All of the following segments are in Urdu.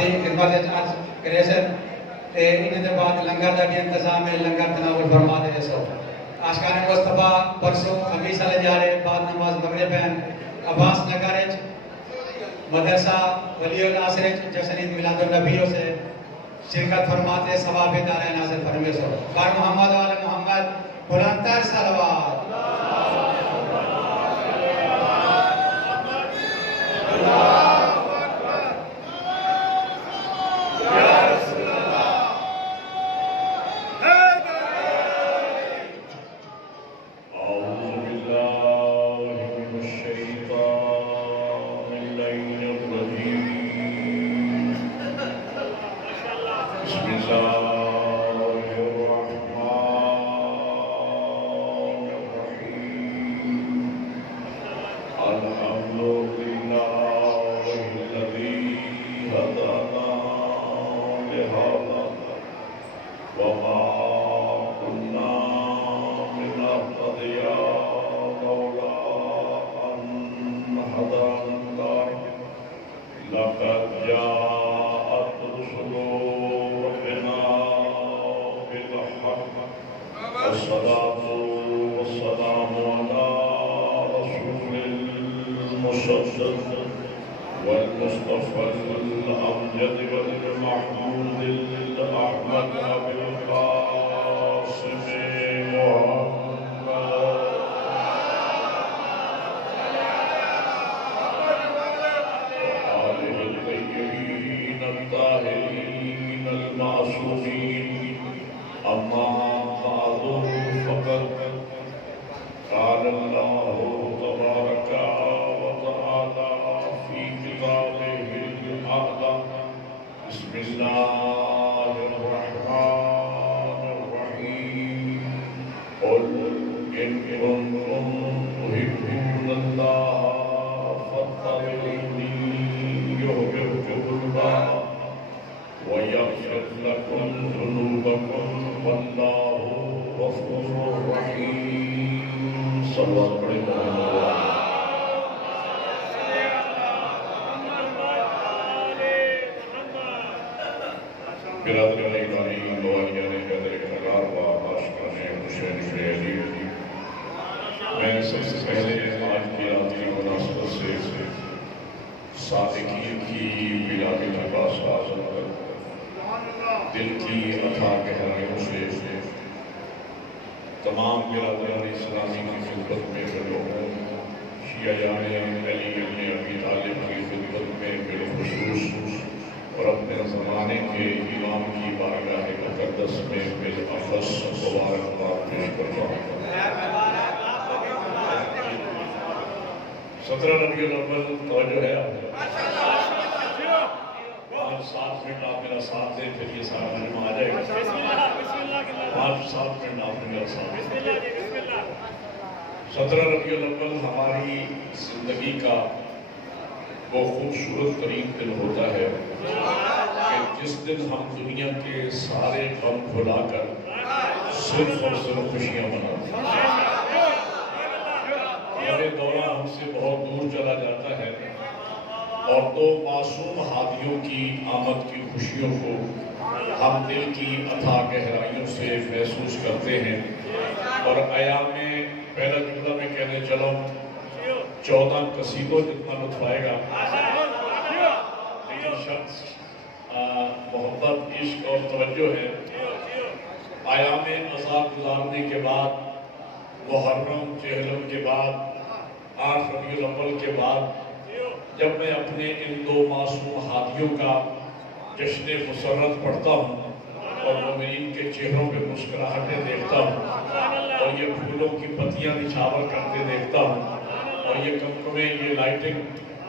دی خدمت اچ کرے سن تے ان دے بعد لنگر دا بھی انتظام ہے لنگر تناول فرما دے سو آشکان مصطفیٰ پرسوں خمیس والے جا رہے بعد نماز مغرب پہن عباس نگر مدرسہ ولی الناصر جشن عید میلاد النبی سے شرکت فرماتے ثواب دار نازل فرمے سو بار محمد وعلی محمد بلندتر صلوات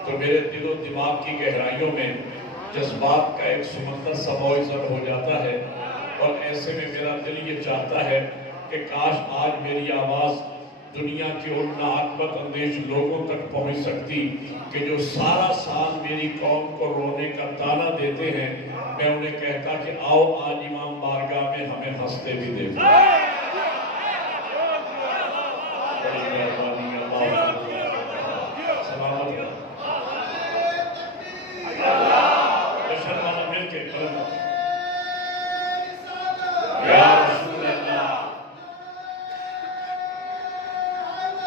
تو میرے دل و دماغ کی گہرائیوں میں جذبات کا ایک سمندر سموئزر ہو جاتا ہے اور ایسے میں میرا دل یہ چاہتا ہے کہ کاش آج میری آواز دنیا کے ان ناعاقبت اندیش لوگوں تک پہنچ سکتی کہ جو سارا سال میری قوم کو رونے کا تانا دیتے ہیں، میں انہیں کہتا کہ آؤ آج امام بارگاہ میں ہمیں ہنستے بھی دیکھیں۔ سلامت کے قلم یا رسول اللہ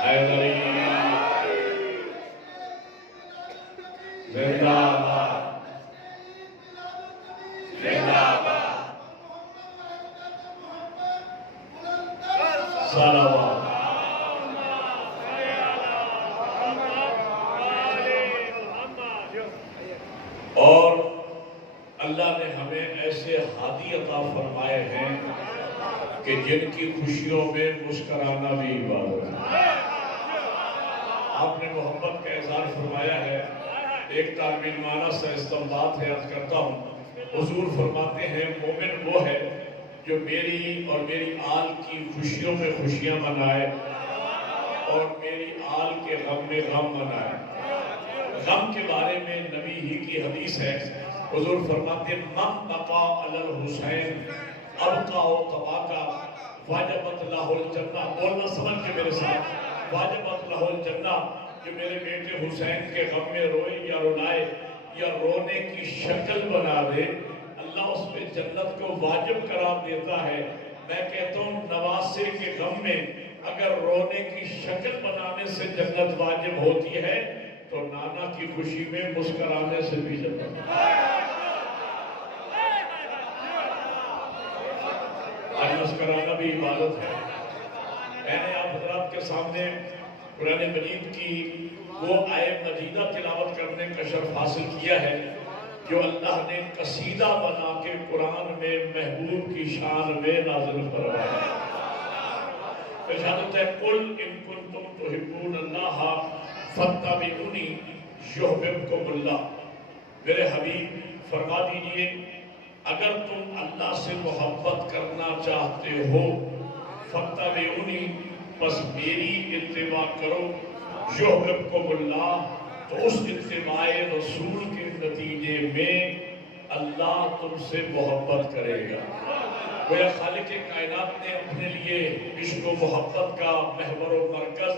حیدری زندہ باد زندہ باد صلوات اور اللہ نے ہمیں ایسے ہادی عطا فرمائے ہیں کہ جن کی خوشیوں میں مسکرانا بھی عبادت ہے۔ آپ نے محبت کا اظہار فرمایا ہے، ایک تعبیر معنی سے استنباط ہے، عرض کرتا ہوں۔ حضور فرماتے ہیں مومن وہ ہے جو میری اور میری آل کی خوشیوں میں خوشیاں منائے اور میری آل کے غم میں غم منائے۔ غم کے بارے میں نبی ہی کی حدیث ہے، حضور فرماتے ہیں من بقا علی الحسین ابقا و تباکا واجبت لہ الجنہ۔ بولنا سمجھ کے میرے ساتھ، واجبت لہ الجنہ، جو میرے بیٹے حسین کے غم میں روئے یا رلائے یا رونے کی شکل بنا دے، اللہ اس میں جنت کو واجب قرار دیتا ہے۔ میں کہتا ہوں نواسے کے غم میں اگر رونے کی شکل بنانے سے جنت واجب ہوتی ہے تو نانا کی خوشی میں مسکرانے سے بھی جنت۔ آج مسکرانا بھی عبادت ہے۔ میں نے آپ حضرات کے سامنے قرآن مجید کی وہ آیت مجیدہ تلاوت کرنے کا شرف حاصل کیا ہے جو اللہ نے قصیدہ بنا کے قرآن میں محبوب کی شان میں نازل فرمایا۔ ارشاد ہے قل ان کنتم تحبون اللہ فاتبعونی یحببکم اللہ۔ میرے حبیب فرما دیجئے اگر تم اللہ سے محبت کرنا چاہتے ہو فاتبعونی، بس میری اتباع کرو، یحببکم اللہ، تو اس اتباع رسول کے نتیجے میں اللہ تم سے محبت کرے گا۔ گویا خالق کائنات نے اپنے لیے عشق و محبت کا محور و مرکز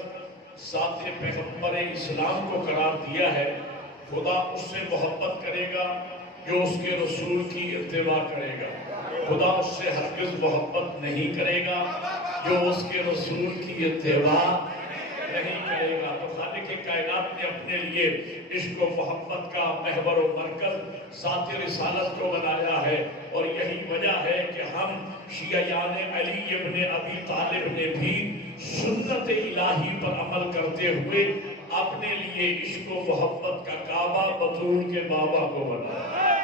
ذات پیغمبر اسلام کو قرار دیا ہے۔ خدا اس سے محبت کرے گا جو اس کے رسول کی اتباع کرے گا۔ خدا اس سے ہرگز محبت نہیں کرے گا جو اس کے رسول کی اتباع نہیں کرے گا۔ تو خالق کائنات نے اپنے لیے عشق و محبت کا محور و مرکز ذات رسالت کو بنایا ہے، اور یہی وجہ ہے کہ ہم شیعیان علی ابن ابی طالب نے بھی سنت الہی پر عمل کرتے ہوئے اپنے لیے عشق و محبت کا کعبہ بطول کے بابا کو بنایا۔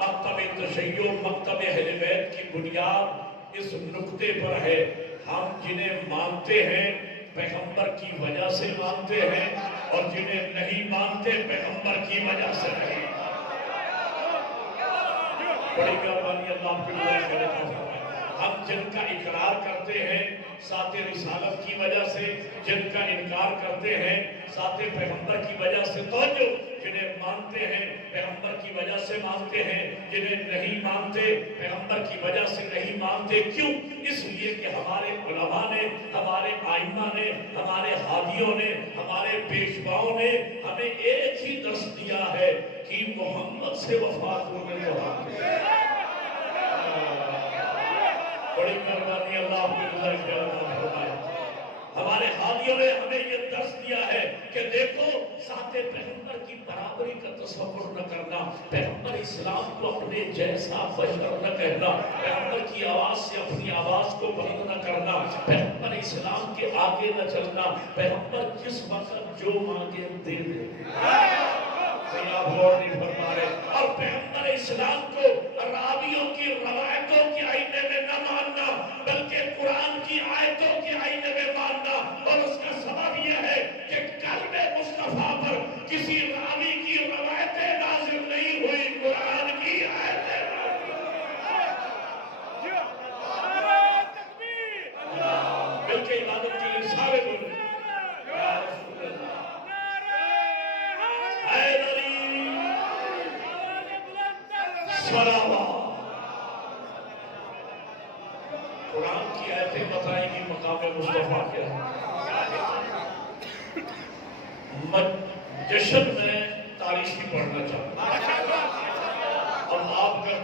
مکتب تشیع، مکتب اہل بیت کی بنیاد اس نقطے پر ہے، ہم جنہیں مانتے ہیں پیغمبر کی وجہ سے مانتے ہیں اور جنہیں نہیں مانتے پیغمبر کی وجہ سے نہیں۔ بڑی مہربانی اللہ کی دعائیں کرے گا۔ ہم جن کا اقرار کرتے ہیں ذات رسالت کی وجہ سے، جن کا انکار کرتے ہیں ذات پیغمبر کی وجہ سے، توجہ، جنہیں مانتے ہیں پیغمبر کی وجہ سے مانتے ہیں، جنہیں نہیں مانتے پیغمبر کی وجہ سے نہیں مانتے۔ کیوں؟ اس لیے کہ ہمارے علماء نے، ہمارے آئمہ نے، ہمارے حادیوں نے، ہمارے پیشواؤں نے ہمیں ایک ہی درس دیا ہے کہ محمد سے وفا کرنے کو حق ہے۔ بڑی مہربانی اللہ آپ کی رضا کی فرمائے۔ ہمارے حادیوں نے ہمیں یہ درس دیا ہے کہ دیکھو ذات پیغمبر کی برابری کا تصور نہ کرنا، پیغمبر اسلام کو اپنے جیسا بشر نہ کہنا، پیغمبر کی آواز سے اپنی آواز کو بلند نہ کرنا، پیغمبر اسلام کے آگے نہ چلنا، پیغمبر جس وقت جو مانگے دے دے۔ آپ غور نہیں فرما رہے۔ اور پیغمبر اسلام کو راویوں کی روایتوں کے آئینے میں نہ ماننا بلکہ قرآن کی آیتوں کے آئینے میں ماننا، اور اس کا سبب یہ ہے کہ قلب مصطفیٰ پر کسی راوی کی روایتیں نازل نہیں ہوئی، قرآن کی آیتیں بلکہ عبادت کے لیے سارے بولے قرآن کی آیتیں بتائیں گی مقام مصطفیٰ کیا ہے۔ جشن میں تاریخی پڑھنا چاہتا ہوں۔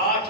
8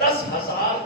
10,000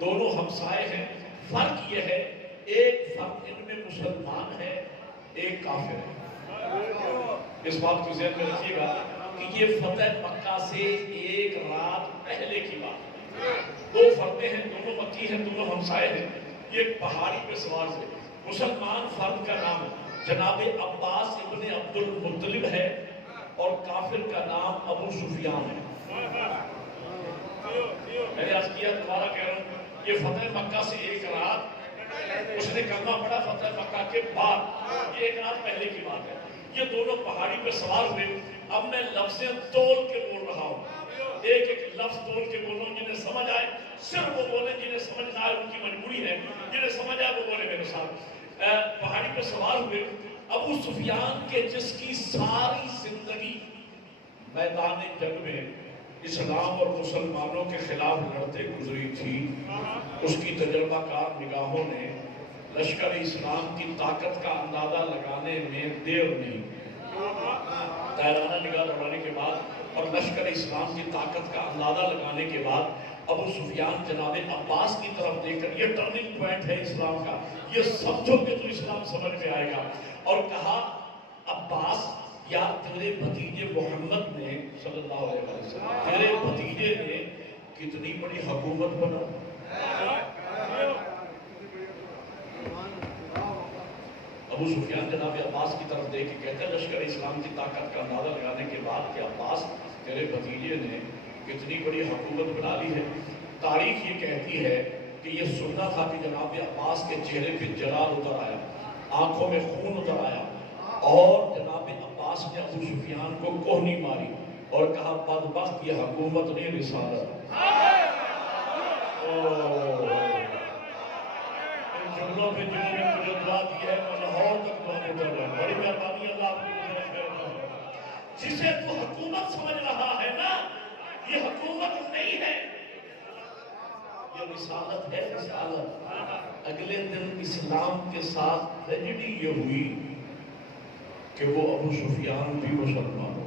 دونوں ہمسائے ہیں، فرق یہ ہے ایک فرق ان میں مسلمان ہے، ایک کافر ہے۔ اس بات کو ذہن میں رکھیے گا کہ یہ فتح مکہ سے ایک رات پہلے کی بات ہے۔ دو فردیں ہیں، دونوں مکی ہیں، دونوں ہمسائے ہیں، یہ ایک پہاڑی پہ سوار تھے۔ مسلمان فرد کا نام جناب عباس ابن عبد المطلب ہے اور کافر کا نام ابو سفیان ہے۔ میں نے عرض کیا، دوبارہ کہہ رہا ہوں، یہ فتح مکہ سے ایک رات اس نے کلمہ پڑھا، فتح مکہ کے بعد، یہ ایک رات پہلے کی بات ہے۔ یہ دونوں پہاڑی پہ سوار ہوئے۔ اب میں لفظیں تول کے بول رہا ہوں، ایک ایک لفظ تول کے بول رہا ہوں، جنہیں سمجھ آئے صرف وہ بولیں، جنہیں سمجھ نہ آئے ان کی مجبوری ہے، جنہیں سمجھ آئے وہ بولے میرے ساتھ۔ پہاڑی پہ سوار ہوئے، ابو سفیان کے جس کی ساری زندگی میدان جنگ میں اسلام اور مسلمانوں کے خلاف لڑتے گزری تھی، اس کی تجربہ کار نگاہوں نے لشکر اسلام کی طاقت کا اندازہ لگانے میں دیر نہیں، دائرانہ نگاہ دوڑانے کے بعد اور لشکر اسلام کی طاقت کا اندازہ لگانے کے بعد ابو سفیان جناب عباس کی طرف دیکھ کر، یہ ٹرننگ پوائنٹ ہے اسلام کا، یہ سمجھو کہ تو اسلام سمجھ میں آئے گا، اور کہا عباس، یا تیرے بھتیجے محمد نے صلی اللہ علیہ وسلم، تیرے بھتیجے نے کتنی بڑی حکومت بنا۔ ابو سفیان جناب عباس کی طرف دیکھ کے کہتے ہیں لشکر اسلام کی طاقت کا اندازہ لگانے کے بعد کہ عباس تیرے بھتیجے نے کتنی بڑی حکومت بنا لی ہے۔ تاریخ یہ کہتی ہے کہ یہ سننا تھا کہ جناب عباس کے چہرے پہ جلال اتر آیا، آنکھوں میں خون اتر آیا، اور جناب عباس نے ابو سفیان کو کوہنی ماری اور کہا بدبخت یہ حکومت نہیں رسالت۔ ان جملوں پہ جنہوں نے مجھے دعا دی ہے میں لاہور تک دعانے کر رہا ہوں، بڑی مہربانی اللہ آپ کو۔ جسے تو حکومت سمجھ رہا ہے نا، یہ حکومت نہیں ہے، یہ رسالت ہے، رسالت۔ اگلے دن اسلام کے ساتھ ٹریجڈی یہ ہوئی کہ وہ ابو سفیان بھی مسلمان ہو۔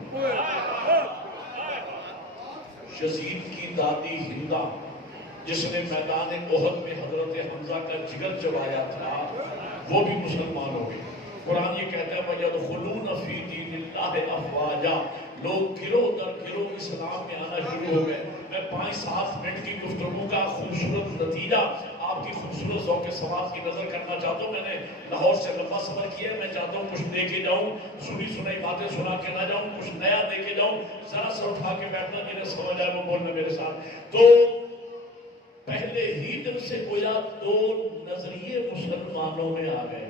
یزید کی دادی ہندہ جس نے میدان احد میں حضرت حمزہ کا جگر چبایا تھا، وہ بھی مسلمان ہو گئے۔ قرآن یہ کہتا ہے وَيَدْخُلُونَ فِي دِينِ اللَّهِ أَفْوَاجًا، لوگ گرو در گرو اسلام میں آنا شروع ہو گئے۔ میں 5-7 منٹ کی گفتگو کا خوبصورت نتیجہ آپ کی خوبصورت ذوق سماعت کی نظر کرنا چاہتا ہوں۔ میں نے لاہور سے لمبا سفر کیا ہے، میں چاہتا ہوں کچھ دے کے جاؤں، سنی سنائی باتیں سنا کے نہ جاؤں، کچھ نیا دے کے جاؤں، ذرا سا اٹھا کے بیٹھنا، جنہیں سمجھ آئے وہ بولنا میرے ساتھ۔ تو پہلے ہی دن سے گویا 2 نظریے مسلمانوں میں آ گئے۔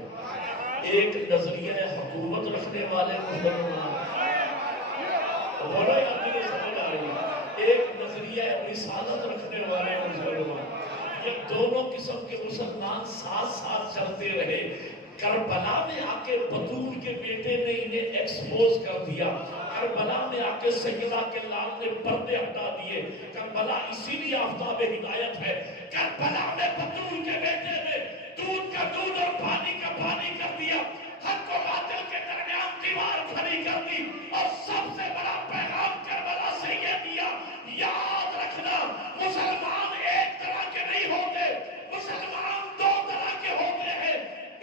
ایک نظریہ حکومت رکھنے والے مسلمان، بڑا یاد سمجھ آ رہی ہے، ایک نظریہ رسالت رکھنے والے مسلمان۔ یہ دونوں قسم کے مسلمان ساتھ ساتھ چلتے رہے۔ کربلا میں آ کے بطول کے بیٹے نے انہیں ایکسپوز کر دیا، کربلا میں آ کے سیدہ کے لال نے پردے ہٹا دیے۔ کربلا اسی لیے آفتاب ہدایت ہے۔ کربلا میں بطول کے بیٹے نے دودھ کا دودھ اور پانی کا پانی کر دیا، حق و باطل کے درمیان دیوار کھڑی کر دی، اور سب سے بڑا پیغام کربلا سے یہ دیا، یاد رکھنا مسلمان ایک طرح کے نہیں ہوتے، مسلمان 2 طرح کے ہوتے ہیں۔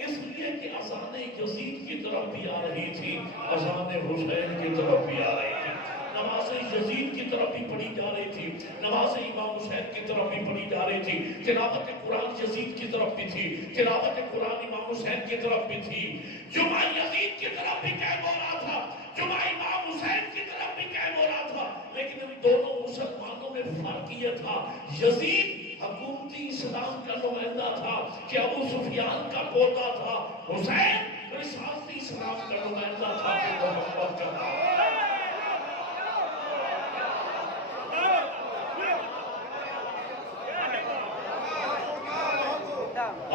اس لیے کہ اذان یزید کی طرف بھی آ رہی تھی، اذان حسین کی طرف بھی آ رہی تھی، نماز یزید کی طرف بھی پڑھی جا رہی تھی، نماز امام حسین کی طرف بھی پڑھی جا رہی تھی، تلاوت قرآن یزید کی طرف بھی تھی، تلاوت قرآن امام حسین کی طرف بھی تھی، جمعہ یزید کی طرف بھی قائم ہو رہا تھا، جمعہ امام حسین کی طرف بھی قائم ہو رہا تھا۔ لیکن ان دونوں مسلمانوں میں فرق یہ تھا، یزید حکومتی اسلام کا نمائندہ تھا کہ ابو سفیان کا پوتا تھا، حسین رسالتی اسلام کا نمائندہ تھا کہ محمد کا تھا۔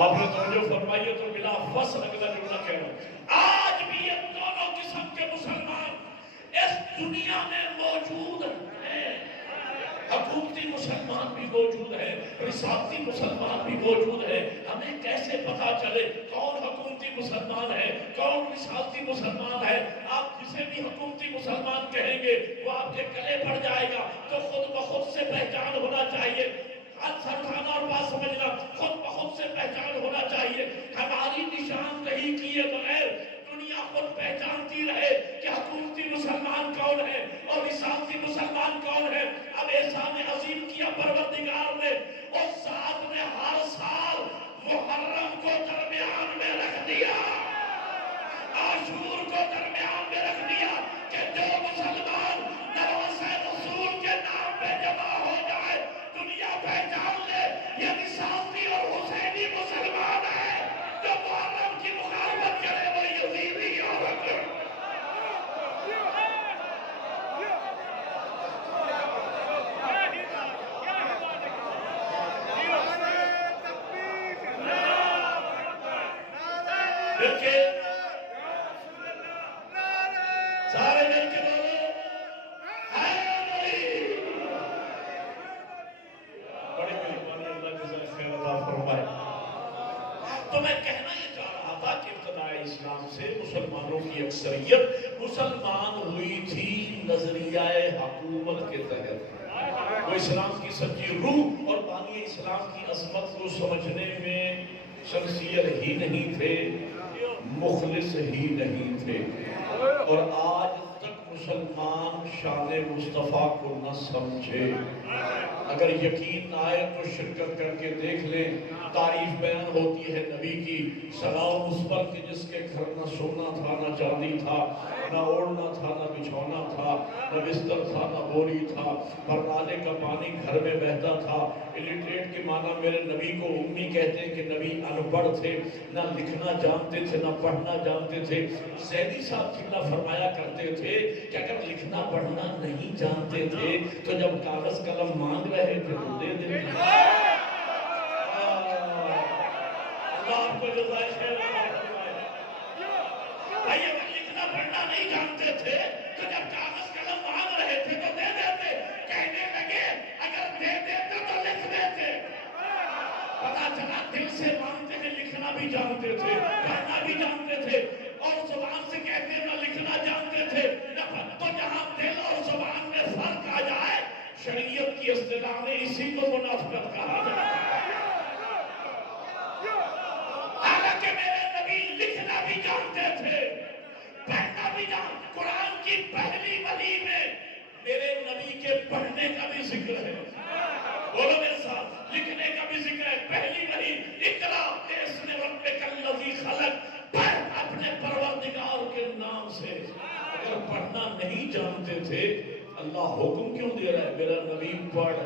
آپ نے توجہ فرمائیے تو بلا فصل اگلا جملہ کہہ رہا ہوں، آج بھی یہ دونوں قسم کے مسلمان اس دنیا میں موجود ہیں۔ حکومتی مسلمان بھی موجود ہے، رسالتی مسلمان بھی موجود ہے۔ ہمیں کیسے پتا چلے کون حکومتی مسلمان ہے، کون رسالتی مسلمان ہے؟ آپ جسے بھی حکومتی مسلمان کہیں گے وہ آپ کے گلے پڑ جائے گا، تو خود بخود سے پہچان ہونا چاہیے۔ ہاتھ سر کھانا اور بات سمجھنا پہچان ہونا چاہیے. ہماری نشاندہی کیے بغیر دنیا خود پہچانتی رہے کہ حکومتی مسلمان کون ہے اور رسالتی مسلمان کون ہے. اب احسان عظیم کیا پروردگار نے، اس ذات نے ہر سال محرم کو درمیان میں رکھ دیا، عاشور کو درمیان میں رکھ دیا کہ جو مسلمان نواسہ رسول کے نام پہ جمع ہو جائے دنیا پہچان لے یہ رسالتی اور حسینی مسلمان ہے. جو محرم کی مخالفت کرے وہ یزیدی عورت ہے. سارے مل کے بولو بڑی مہربانی، اللہ جزائے خیر عطا فرمائے. تو میں کہنا یہ چاہ رہا تھا کہ ابتداء اسلام سے مسلمانوں کی اکثریت مسلمان ہوئی تھی نظریہ حکومت کے تحت. وہ اسلام کی سچی روح اور بانی اسلام کی عظمت کو سمجھنے میں شمسیر ہی نہیں تھے، مخلص ہی نہیں تھے. اور آج تک مسلمان شان مصطفیٰ کو نہ سمجھے. اگر یقین آئے تو شرکت کر کے دیکھ لیں. تعریف بیان ہوتی ہے نبی کی، سلاؤ اس پر کہ جس کے گھر نہ سونا تھا نہ چاندی تھا، نہ اوڑھنا تھا نہ بچھونا تھا، نہ بستر تھا نہ بوری تھا، پردانے کا پانی گھر میں بہتا تھا. الٹریٹ کے معنی میرے نبی کو امی کہتے ہیں کہ نبی ان پڑھ تھے، نہ لکھنا جانتے تھے نہ پڑھنا جانتے تھے. زیدی صاحب چلا فرمایا کرتے تھے کہ اگر لکھنا پڑھنا نہیں جانتے تھے تو جب کاغذ قلم مانگ رہے تھے تو دے دیتے. اللہ آپ کو جزائے خیر عطا فرمائے. بھائی اگر لکھنا پڑھنا نہیں جانتے تھے تو جب کاغذ قلم مانگ رہے تھے تو دے دیتے. کہنے لگے اگر دے دیتے تو لکھ دیتے. پتا چلا دل سے مانتے ہیں، لکھنا بھی جانتے تھے پڑھنا بھی جانتے تھے اور زبان سے کہتے نہ لکھنا جانتے تھے نہ پڑھنا. تو جہاں دل اور زبان میں فرق آ جائے شریعت کی اصطلاح میں اسی کو منافقت کہا جاتا ہے. حالانکہ میرے نبی لکھنا بھی جانتے تھے پڑھنا بھی جانتے. قرآن کی پہلی وحی میں میرے نبی کے پڑھنے کا بھی ذکر ہے. بولو میرے ساتھ، لکھنے کا بھی ذکر ہے. پہلی وحی اقرا باسم ربک الذی خلق، پڑھ اپنے پروردگار کے نام سے. اگر پڑھنا نہیں جانتے تھے اللہ حکم کیوں دے رہا ہے میرا نبی پڑھ؟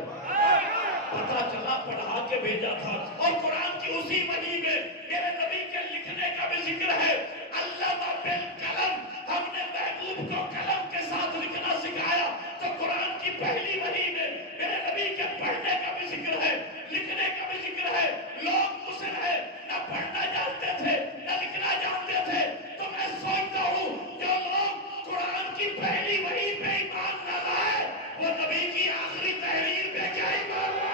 پتا چلا پڑھا کے بھیجا تھا. اور قرآن کی اسی وحی میں میرے نبی کے لکھنے کا بھی ذکر ہے. علمہ بالقلم، ہم نے محبوب کو قلم کے ساتھ لکھنا سکھایا. تو قرآن کی پہلی وحی میں میرے نبی کے پڑھنے کا بھی ذکر ہے، لکھنے کا بھی ذکر ہے. لوگ مسلم ہیں، نہ پڑھنا جانتے تھے نہ لکھنا جانتے تھے. تو میں سوچتا ہوں جو لوگ قرآن کی پہلی وحی پہ ایمان نہ لائے وہ نبی کی آخری تحریر پہ کیا ایمان لائے؟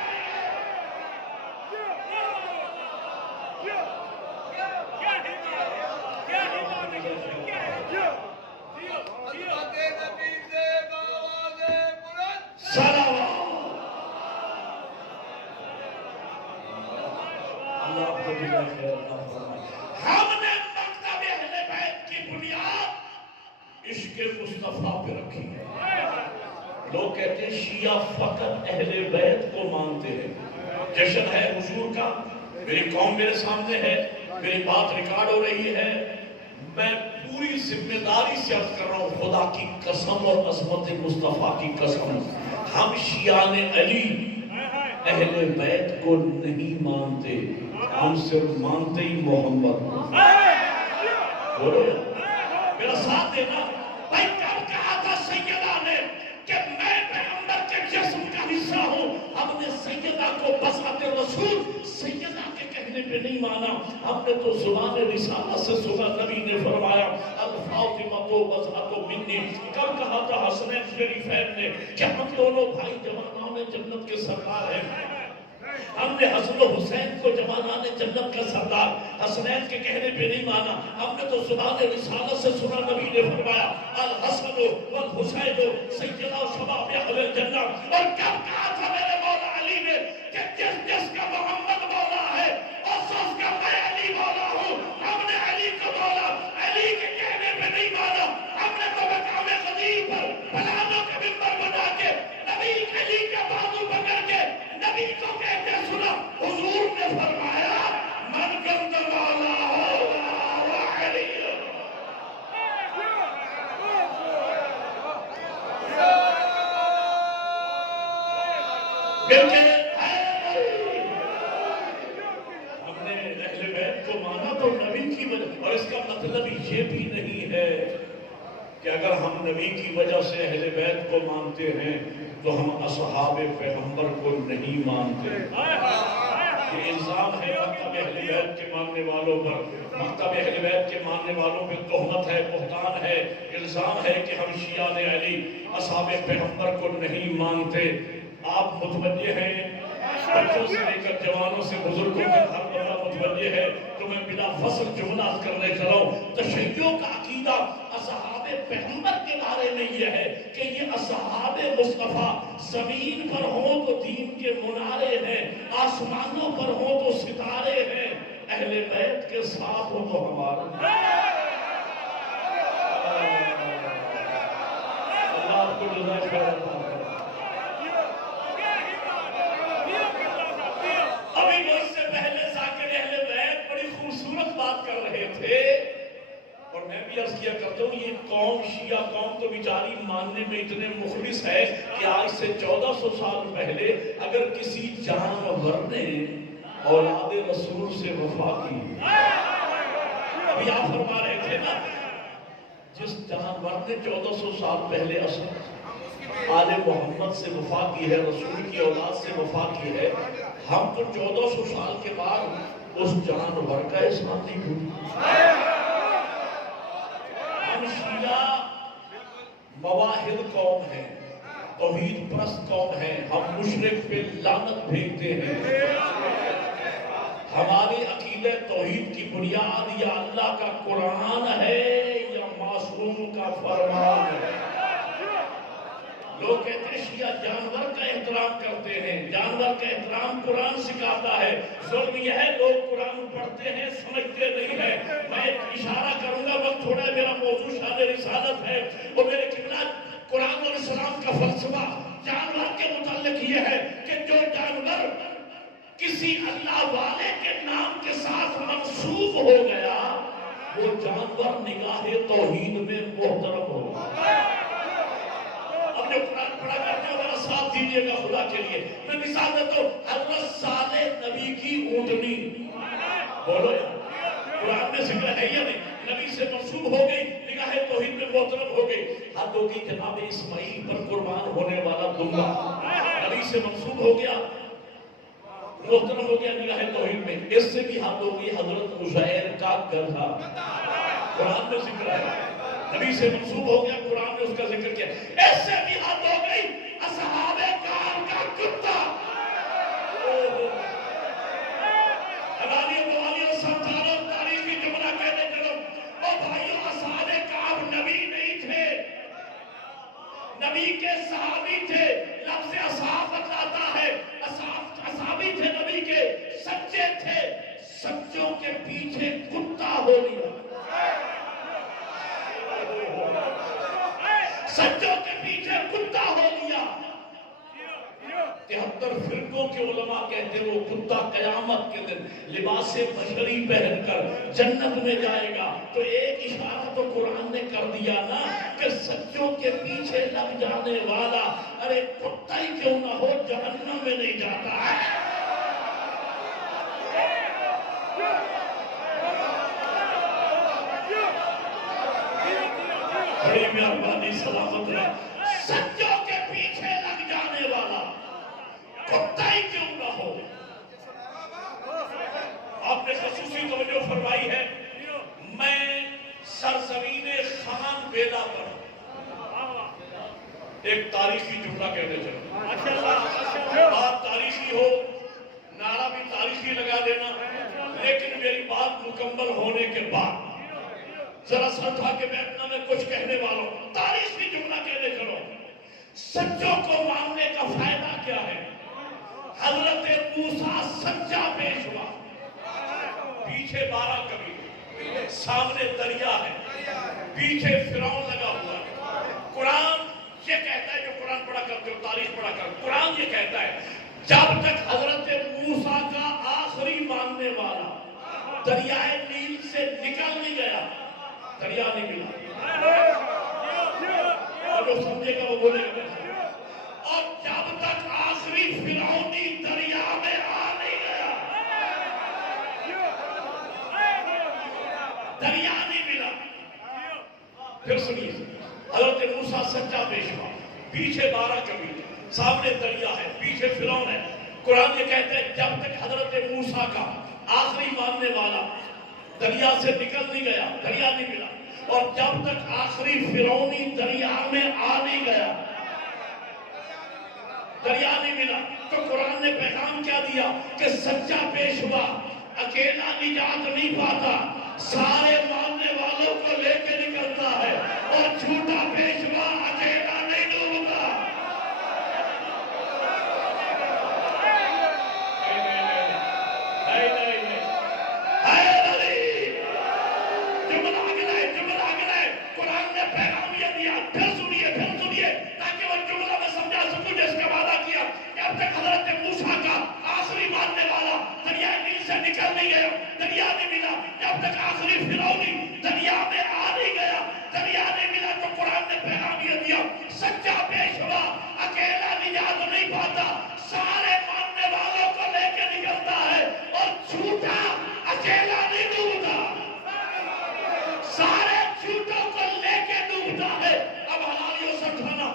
ہم نے مکتب اہل بیت کی بنیاد عشق مصطفیٰ پہ رکھی ہے. لوگ کہتے ہیں شیعہ فقط اہل بیت کو مانتے ہیں. جشن ہے حضور کا، میری قوم میرے سامنے ہے، میری بات ریکارڈ ہو رہی ہے. میں پوری ذمہ داری سے عرض کر رہا ہوں، خدا کی قسم اور عظمت مصطفیٰ کی قسم، ہم شیعان علی اہل بیت کو نہیں مانتے، ہم صرف مانتے ہی محمد. بولو میرا ساتھ دینا. بھائی کب کہا تھا سیدہ نے کہ میں پیغمبر کے جسم کا حصہ ہوں؟ ہم نے سیدہ کو بذات رسول سیدہ کے کہنے پہ نہیں مانا. ہم نے تو زبان رسالہ سے سنا. نبی نے فرمایا الفاطمہ بذات منی. کب کہا تھا حسنین شریفین نے کہ ہم دونوں بھائی جوانوں میں جنت کے سردار ہیں؟ ہم نے حسن و حسین کو جوانان جنت کا سردار حسنین کے کہنے پہ نہیں مانا. ہم نے تو زبان رسالت سے سنا. نبی نے فرمایا الحسن والحسین سیدنا شباب اہل الجنہ. اور کب کہا تھا میرے مولا علی نے کہ جس جس کا محمد مولا ہے اور یہ بھی نہیں ہے کہ اگر ہم نبی کی وجہ سے اہل بیت کو مانتے ہیں تو ہم اصحاب پیغمبر کو نہیں مانتے. یہ الزام ہے مکتب اہل بیت کے ماننے والوں پر. مکتب اہل بیت کے ماننے والوں پہ تہمت ہے، بہتان ہے، الزام ہے کہ ہم شیعان علی اصحاب پیغمبر کو نہیں مانتے. آپ متوجہ ہیں، بچوں سے لے کر جوانوں سے بزرگوں تک ہر بندہ متوجہ ہے. تو میں بلا فصل جملہ کرنے چلا ہوں. تشیع کا عقیدہ اصحاب پیغمبر کے بارے میں یہ ہے کہ یہ اصحاب مصطفیٰ زمین پر ہوں تو دین کے منارے ہیں، آسمانوں پر ہوں تو ستارے ہیں، اہل بیت کے ساتھ ہو تو ہمارا. اللہ آپ کو جزائے خیر عطا کرے. ابھی مجھ سے پہلے ذاکر اہل بیت بڑی خوبصورت بات کر رہے تھے، اور میں بھی عرض کیا کرتا ہوں یہ قوم شیعہ قوم تو بیچاری ماننے میں اتنے مخلص ہے کہ آج سے 1400 سال پہلے اگر کسی جانور نے اولاد رسول سے وفا کی، ابھی آپ فرما رہے تھے نا، جس جانور نے 1400 سال پہلے آل محمد سے وفا کی ہے، رسول کی اولاد سے وفا کی ہے، ہم تو 1400 سال کے بعد اس جانور کا اسلام نہیں بھولتے. ہم شیعہ مواحد قوم ہیں، توحید پرست قوم ہیں، ہم مشرک پہ لعنت بھیجتے ہیں. ہمارے عقیدہ توحید کی بنیاد یا اللہ کا قرآن ہے یا معصوم کا فرمان ہے. لوگ کہتے ہیں شیعہ جانور کا احترام کرتے ہیں، جانور کا احترام قرآن سکھاتا ہے. ظلم یہ ہے لوگ قرآن پڑھتے ہیں سمجھتے نہیں ہیں. میں اشارہ کروں گا، وقت تھوڑا ہے، میرا موضوع شان رسالت ہے، اور میرے قبلہ قرآن اور اسلام کا فلسفہ جانور کے متعلق یہ ہے کہ جو جانور کسی اللہ والے کے نام کے ساتھ منسوب ہو گیا وہ جانور نگاہ توحید میں محترم ہوگا. اب جو قرآن پڑھا کرتے ہو ذرا ساتھ دیجیے گا خدا کے لیے. میں مثال دیتا ہوں، حضرت صالح نبی کی اونٹنی، بولو یار قرآن میں ذکر ہے یا نہیں؟ نبی سے منسوب ہو گئی، نگاہ توحید میں محترم ہو گئی. حد ہوگی جناب اسماعیل پر قربان ہونے والا دنگا نبی سے منسوب ہو گیا، محترم ہو گیا نگاہ توحید میں. اس سے بھی حد ہوگی حضرت عزیر کا گدھا، قرآن میں ذکر ہے، نبی سے منسوب ہو گیا، قرآن نے اس کا ذکر کیا. اس سے بھی حد ہو گئی اصحاب کہف کا کتا. حوالی بوالی اور سمجھانوں تاریخی جملہ کہنے چلو، او بھائیو اصحاب کہف نبی نہیں تھے، نبی کے صحابی تھے. لفظ اصحاب بتلاتا ہے اصحابی تھے، نبی کے سچے تھے. سچوں کے پیچھے کتا ہو لیا، سچوں کے پیچھے کتا ہو لیا. 73 فرقوں کے علماء کہتے ہیں وہ کتا قیامت کے دن لباس بشری پہن کر جنت میں جائے گا. تو ایک اشارہ تو قرآن نے کر دیا نا کہ سچوں کے پیچھے لگ جانے والا ارے کتا ہی کیوں نہ ہو جہنم میں نہیں جاتا ہے. بڑی مہربانی سلامت رہے. سچوں کے پیچھے لگ جانے والا کتا ہی کیوں نہ ہو. آپ نے خصوصی توجہ فرمائی ہے. میں سرزمین خان بیلا پر ایک تاریخی جملہ کہنے چلا. بات تاریخی ہو، نعرہ بھی تاریخی لگا دینا، لیکن میری بات مکمل ہونے کے بعد ذرا سا تھا کہ میں اپنا میں کچھ کہنے والوں تاریخی جملہ کہنے چلو. سچوں کو ماننے کا فائدہ کیا ہے؟ حضرت موسیٰ سچا پیشوا، پیچھے 12 کبھی، سامنے دریا ہے، پیچھے فرعون لگا ہوا ہے. قرآن یہ کہتا ہے، جو قرآن پڑھا کرتے ہو تاریخ پڑھا کرتے، قرآن یہ کہتا ہے جب تک حضرت موسیٰ کا آخری ماننے والا دریائے نیل سے نکل نہیں گیا دریا نہیں ملا. اور جو سمجھے گا وہ بولے گا. اور جب تک آخری فرعونی دریا میں آ نہیں گیا دریا نہیں ملا. پھر سنیے، حضرت موسیٰ سچا پیشوا، پیچھے 12 قبیلے، سامنے دریا ہے، پیچھے فرعون ہے۔ قرآن یہ کہتا ہے جب تک حضرت موسیٰ کا آخری ماننے والا دریا سے نکل نہیں گیا، دریا نہیں ملا، اور جب تک آخری فرعونی دریا میں آ نہیں گیا، دریا نہیں ملا، تو قرآن نے پیغام کیا دیا کہ سچا پیشوا اکیلا نجات نہیں پاتا، سارے ماننے والوں کو لے کے نکلتا ہے، اور جھوٹا پیشوا اکیلا نہیں ڈوبتا۔ قرآن نے پیغام یہ دیا، پھر سنیے تاکہ وہ جملہ میں سمجھا سکوں جس کا وعدہ کیا۔ جب تک حضرت موسیٰ کا آخری ماننے والا دریائے نیل سے نکل نہیں گیا، دریا نہیں ملا، جب تک آخری فرعونی دریا میں آ نہیں گیا، دریا نہیں ملا، تو قرآن نے پیغام یہ دیا سچا پیشوا اکیلا نجات نہیں پاتا، سارے ماننے والوں کو لے کے نکلتا ہے، اور جھوٹا اکیلا نہیں ڈوبتا، سارے جھوٹوں کو لے کے ڈوبتا ہے۔ اب حلالیوں سے اٹھانا،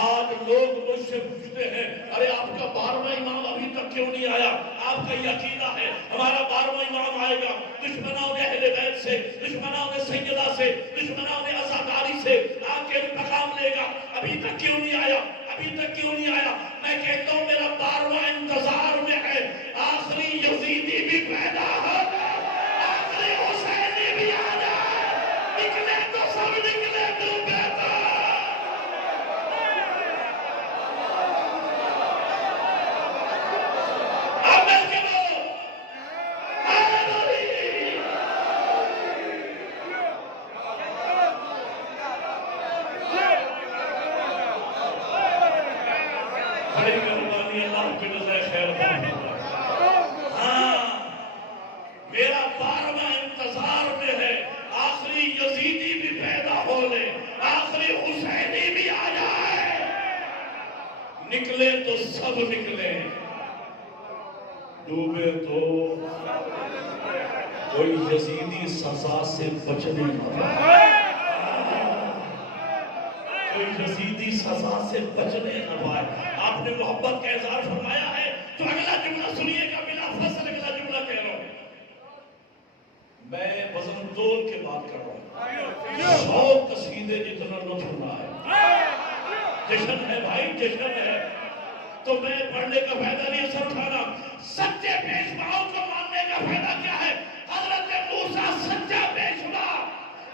آج لوگ مجھ سے پوچھتے ہیں ارے آپ کا 12واں امام ابھی تک کیوں نہیں آیا؟ آپ کا یہ عقیدہ ہے ہمارا 12واں امام آئے گا، دشمنوں نے اہل بیت سے، دشمنوں نے سیدہ سے، دشمنوں نے عزاداری سے آ کے پیغام لے گا، ابھی تک کیوں نہیں آیا، ابھی تک کیوں نہیں آیا؟ میں کہتا ہوں میرا 12واں انتظار میں ہے، آخری یزیدی بھی پیدا ہو جائے، آخری حسینی بھی آ جائے، نکلے تو سب نکلے ڈوبے تو۔ میرا 12واں انتظار میں ہے، آخری یزیدی بھی پیدا ہو لے، آخری حسینی بھی آ جائے، نکلے تو سب نکلے، ڈوبے تو کوئی یزیدی سزا سے بچنے نہ پائے، کوئی یزیدی سزا سے بچنے نہ پائے۔ آپ نے محبت کا اظہار فرمایا ہے تو اگلا جملہ سنیے گا، بلا فصل اگلا جملہ کہہ رہا ہوں، میں وزن تول کے بات کر رہا ہوں، 100 قصیدے جتنا لطف نہ ہے، جشن ہے بھائی، جشن ہے، تو میں پڑھنے کا فائدہ نہیں، اثر اٹھانا۔ سچے پیشواؤں کو ماننے کا فائدہ کیا ہے؟ حضرت موسیٰ سچا پیشوا،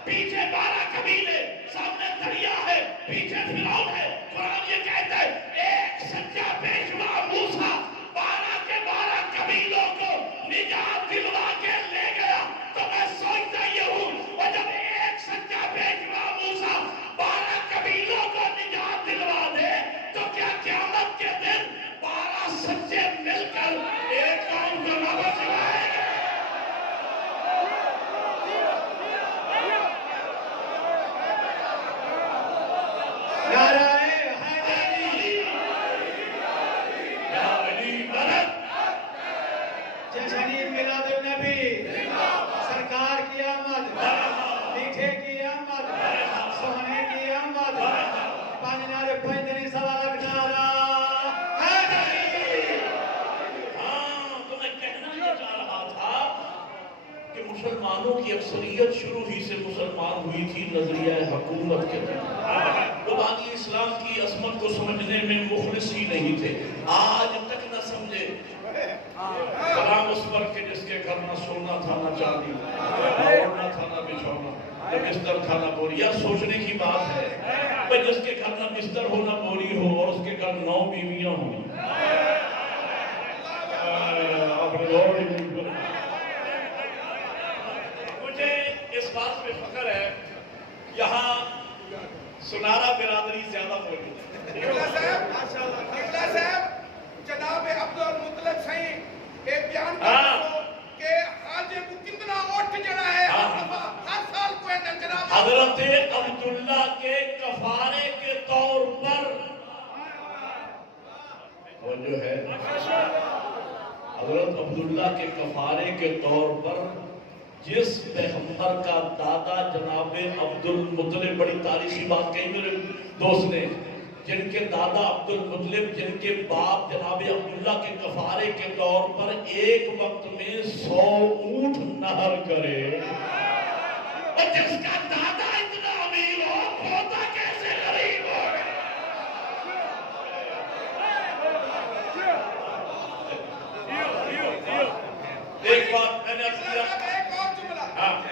پیچھے 12 قبیلے، سامنے دریا ہے، پیچھے فرعون ہے، قرآن یہ کہتا ہے ایک سچا پیشوا موسیٰ 12 کے 12 قبیلوں کو نجات دلوا کے لے گیا، تو میں سوچتا یہ ہوں اور جب ایک سچا پیشوا موسیٰ 12 قبیلوں کو نجات دلوا دے تو کیا قیامت کے دن 12 سچے مل کر ایک قوم کو نہ بچائیں گے؟ سرکار کی آمد، میٹھے کی آمد، سونے کی آمد، پانی نارے پینتنی سوا لکھ نارا حیدری۔ ہاں تو میں کہنا یہ چاہ رہا تھا کہ مسلمانوں کی اکثریت شروع ہی سے مسلمان ہوئی تھی نظریہ حکومت کے تحت، وہ بانی اسلام کی عظمت کو سمجھنے میں مخلص ہی نہیں تھے، آج تک نہ سمجھے، کلام اس پر کہ جس کے گھر نہ سونا تھا نہ چاندی، نہ اوڑھنا تھا نہ بچھونا، نہ بستر تھا نہ بوری۔ یا سوچنے کی بات ہے کہ جس کے گھر نہ بستر ہو نہ بوری ہو اور اس کے گھر 9 بیویاں ہوں۔ مجھے اس بات پہ فخر ہے یہاں سنارا برادری زیادہ موجود ہے۔ اگلا صاحب جناب عبدالمطلب صحیح ایک بیان کرو کہ حاجے کو کتنا اٹھ جڑا ہے ہر سال کوئی نچنا۔ حضرت عبداللہ کے کفارے کے طور پر وہ جو ہے حضرت عبداللہ کے کفارے کے طور پر جس پیغمبر کا دادا جناب عبد المطلب، بڑی تاریخی بات کہی میرے دوست نے، جن کے دادا عبد المطلب، جن کے باپ جناب عبداللہ کے کفارے کے طور پر ایک وقت میں 100 اونٹ نہر کرے، اور جس کا دادا اتنا امیر ہو، پوتا کیسے غریب ہو گئے؟ ایک بات میں نے کیا، ایک اور جملہ،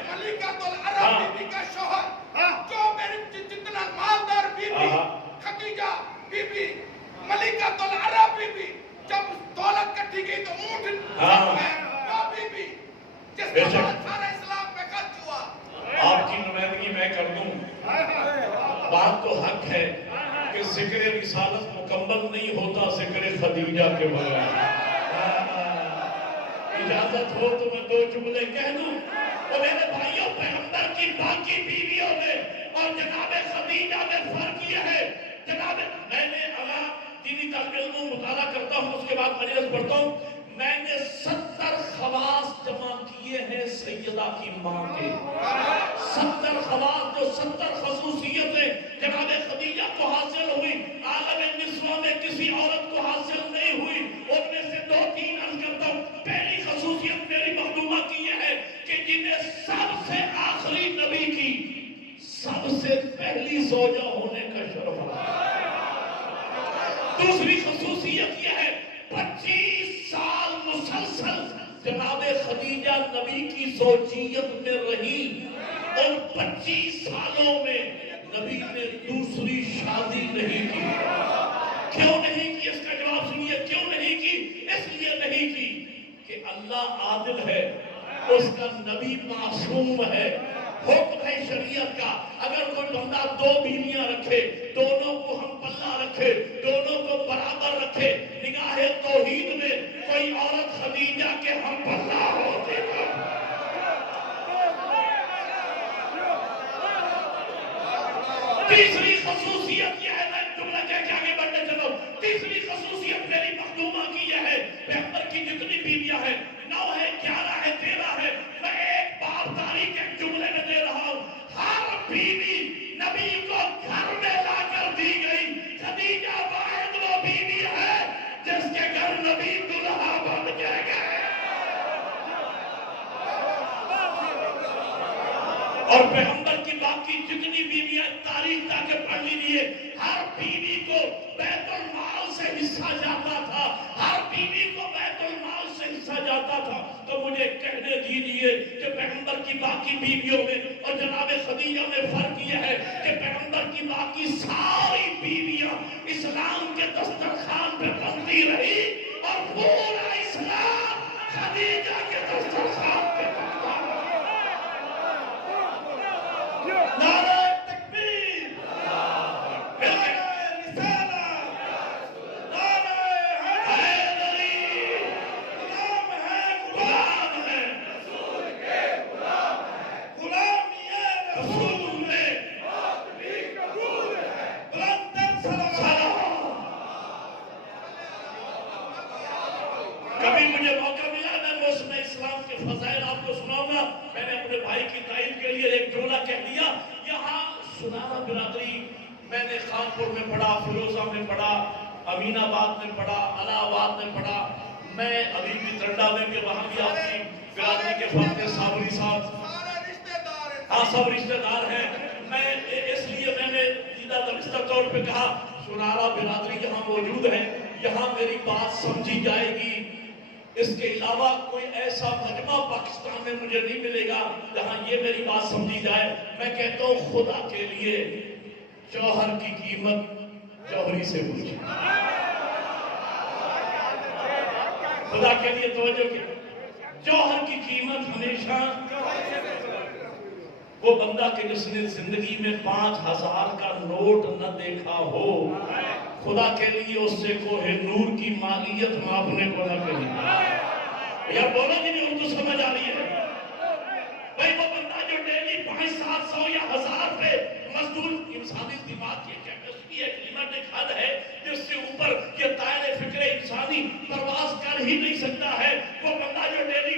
ملکۃ العرب بی بی کا شوہر جو میری جتنا مالدار بی بی خدیجہ بی بی، ملکۃ العرب بی بی، جب دولت کٹھی گئی تو اونٹ وہ بی بی جس کا سارا اسلام میں خرچ ہوا۔ آپ کی نمائندگی میں کر دوں، بات تو حق ہے کہ ذکر رسالت مکمل نہیں ہوتا ذکر خدیجہ کے بغیر۔ اجازت ہو تو میں 2 جملے کہہ دوں۔ اور میرے بھائیوں، پیغمبر کی باقی بیویوں میں اور جناب خدیجہ میں فرق یہ ہے، جناب میں نے اگر دینی طالب علم مطالعہ کرتا ہوں، اس کے بعد مجلس پڑھتا ہوں، میں نے 70 خواص جمع کیے ہیں سیدہ کی ماں کے، 70 خواص، جو 70 خصوصیتیں جناب خدیجہ کو حاصل ہوئی، عالم نسواں میں کسی عورت کو حاصل نہیں ہوئی۔ ان میں سے 2-3 عرض کرتا ہوں۔ پہلی خصوصیت میری مخدومہ کی یہ ہے کہ جنہیں سب سے آخری نبی کی سب سے پہلی زوجہ ہونے کا شرف ہے۔ دوسری خصوصیت یہ ہے 25 سال مسلسل جناب خدیجہ نبی کی زوجیت میں رہی، اور 25 سالوں میں نبی نے دوسری شادی نہیں کی۔ کیوں نہیں کی؟ اس کا جواب سنیے، کیوں نہیں کی؟ اس لیے نہیں کی کہ اللہ عادل ہے، اس کا نبی معصوم ہے، حکم ہے شریعت کا۔ اگر کوئی بندہ 2 بیویاں رکھے، دونوں کو ہم پلہ رکھے، دونوں کو برابر رکھے، نگاہ توحید میں کوئی عورت خدیجہ کے ہم پلہ ہوتے گا۔ تیسری خصوصیت یہ ہے، میں جملہ کہہ کے آگے بڑھنے چلو، تیسری خصوصیت میری مخدومہ کی یہ ہے، پیغمبر کی جتنی بیویاں ہیں، 9 ہے، 11 ہے، 13 ہے، میں ایک بار تاریخ ایک جملے میں دے رہا ہوں، ہر بیوی نبی کو گھر میں لا کر دی گئی۔ خدیجہ واحد وہ بیوی ہے جس کے گھر نبی دلہا بن کے گئے۔ اور پیغمبر کی باقی جتنی بیویاں تاریخ تاکہ پڑھ لیجیے، ہر بیوی کو بیت المال سے حصہ جاتا تھا، ہر بیوی کو بیت المال سے حصہ جاتا تھا۔ تو مجھے کہنے دیجیے کہ پیغمبر کی باقی بیویوں میں اور جناب خدیجہ میں فرق یہ ہے کہ پیغمبر کی باقی ساری بیویاں اسلام کے دسترخوان پہ بنتی رہی، اور پورا اسلام خدیجہ کے دسترخوان پہ بنتا رہا۔ نعرہ تکبیر، نعرہ رسالت، نعرہ حیدری، غلام ہے، غلام ہے، رسول کے غلام ہے، غلامی رسول میں موت بھی قبول ہے، بلند صلوات۔ کبھی مجھے موقع ملا میں موسم اسلام کے فضائل آپ کو سناؤں گا۔ میں نے اپنے بھائی کی تائید کے لیے ایک جملہ کہہ دیا۔ یہاں سنارا برادری میں نے خانپور میں پڑھا، فیروزہ میں پڑھا، امین آباد میں پڑھا، الہ آباد میں پڑھا، میں ابھی بھی ترنڈا میں بھی، وہاں بھی آپ کی برادری کے فاتح صابری صاحب، ہاں سب رشتہ دار ہیں۔ میں اس لیے میں نے سیدھا دبستہ طور پہ کہا سنارا برادری یہاں موجود ہے، یہاں میری بات سمجھی جائے گی۔ اس کے علاوہ کوئی ایسا مجمع پاکستان میں مجھے نہیں ملے گا جہاں یہ میری بات سمجھی جائے۔ میں کہتا ہوں خدا کے لیے جوہر کی قیمت جوہری سے پوچھیں، خدا کے لیے توجہ کی، جوہر کی قیمت ہمیشہ وہ بندہ کہ جس نے زندگی میں 5000 کا نوٹ نہ دیکھا ہو، خدا کے لیے اس سے کوہ نور کی مالیت ماپنے کو نہ کہیں۔ یار بولو کہ نہیں اردو سمجھ آ رہی ہے؟ بھائی وہ بندہ جو ڈیلی 500-700 یا 1000 پہ مزدور، انسانی دماغ کی کیپیسٹی ایک لمٹ، ایک حد ہے جس سے اوپر یہ دائرے فکر انسانی پرواز کر ہی نہیں سکتا ہے۔ وہ بندہ جو ڈیلی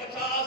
50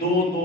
2-2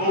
2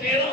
13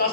10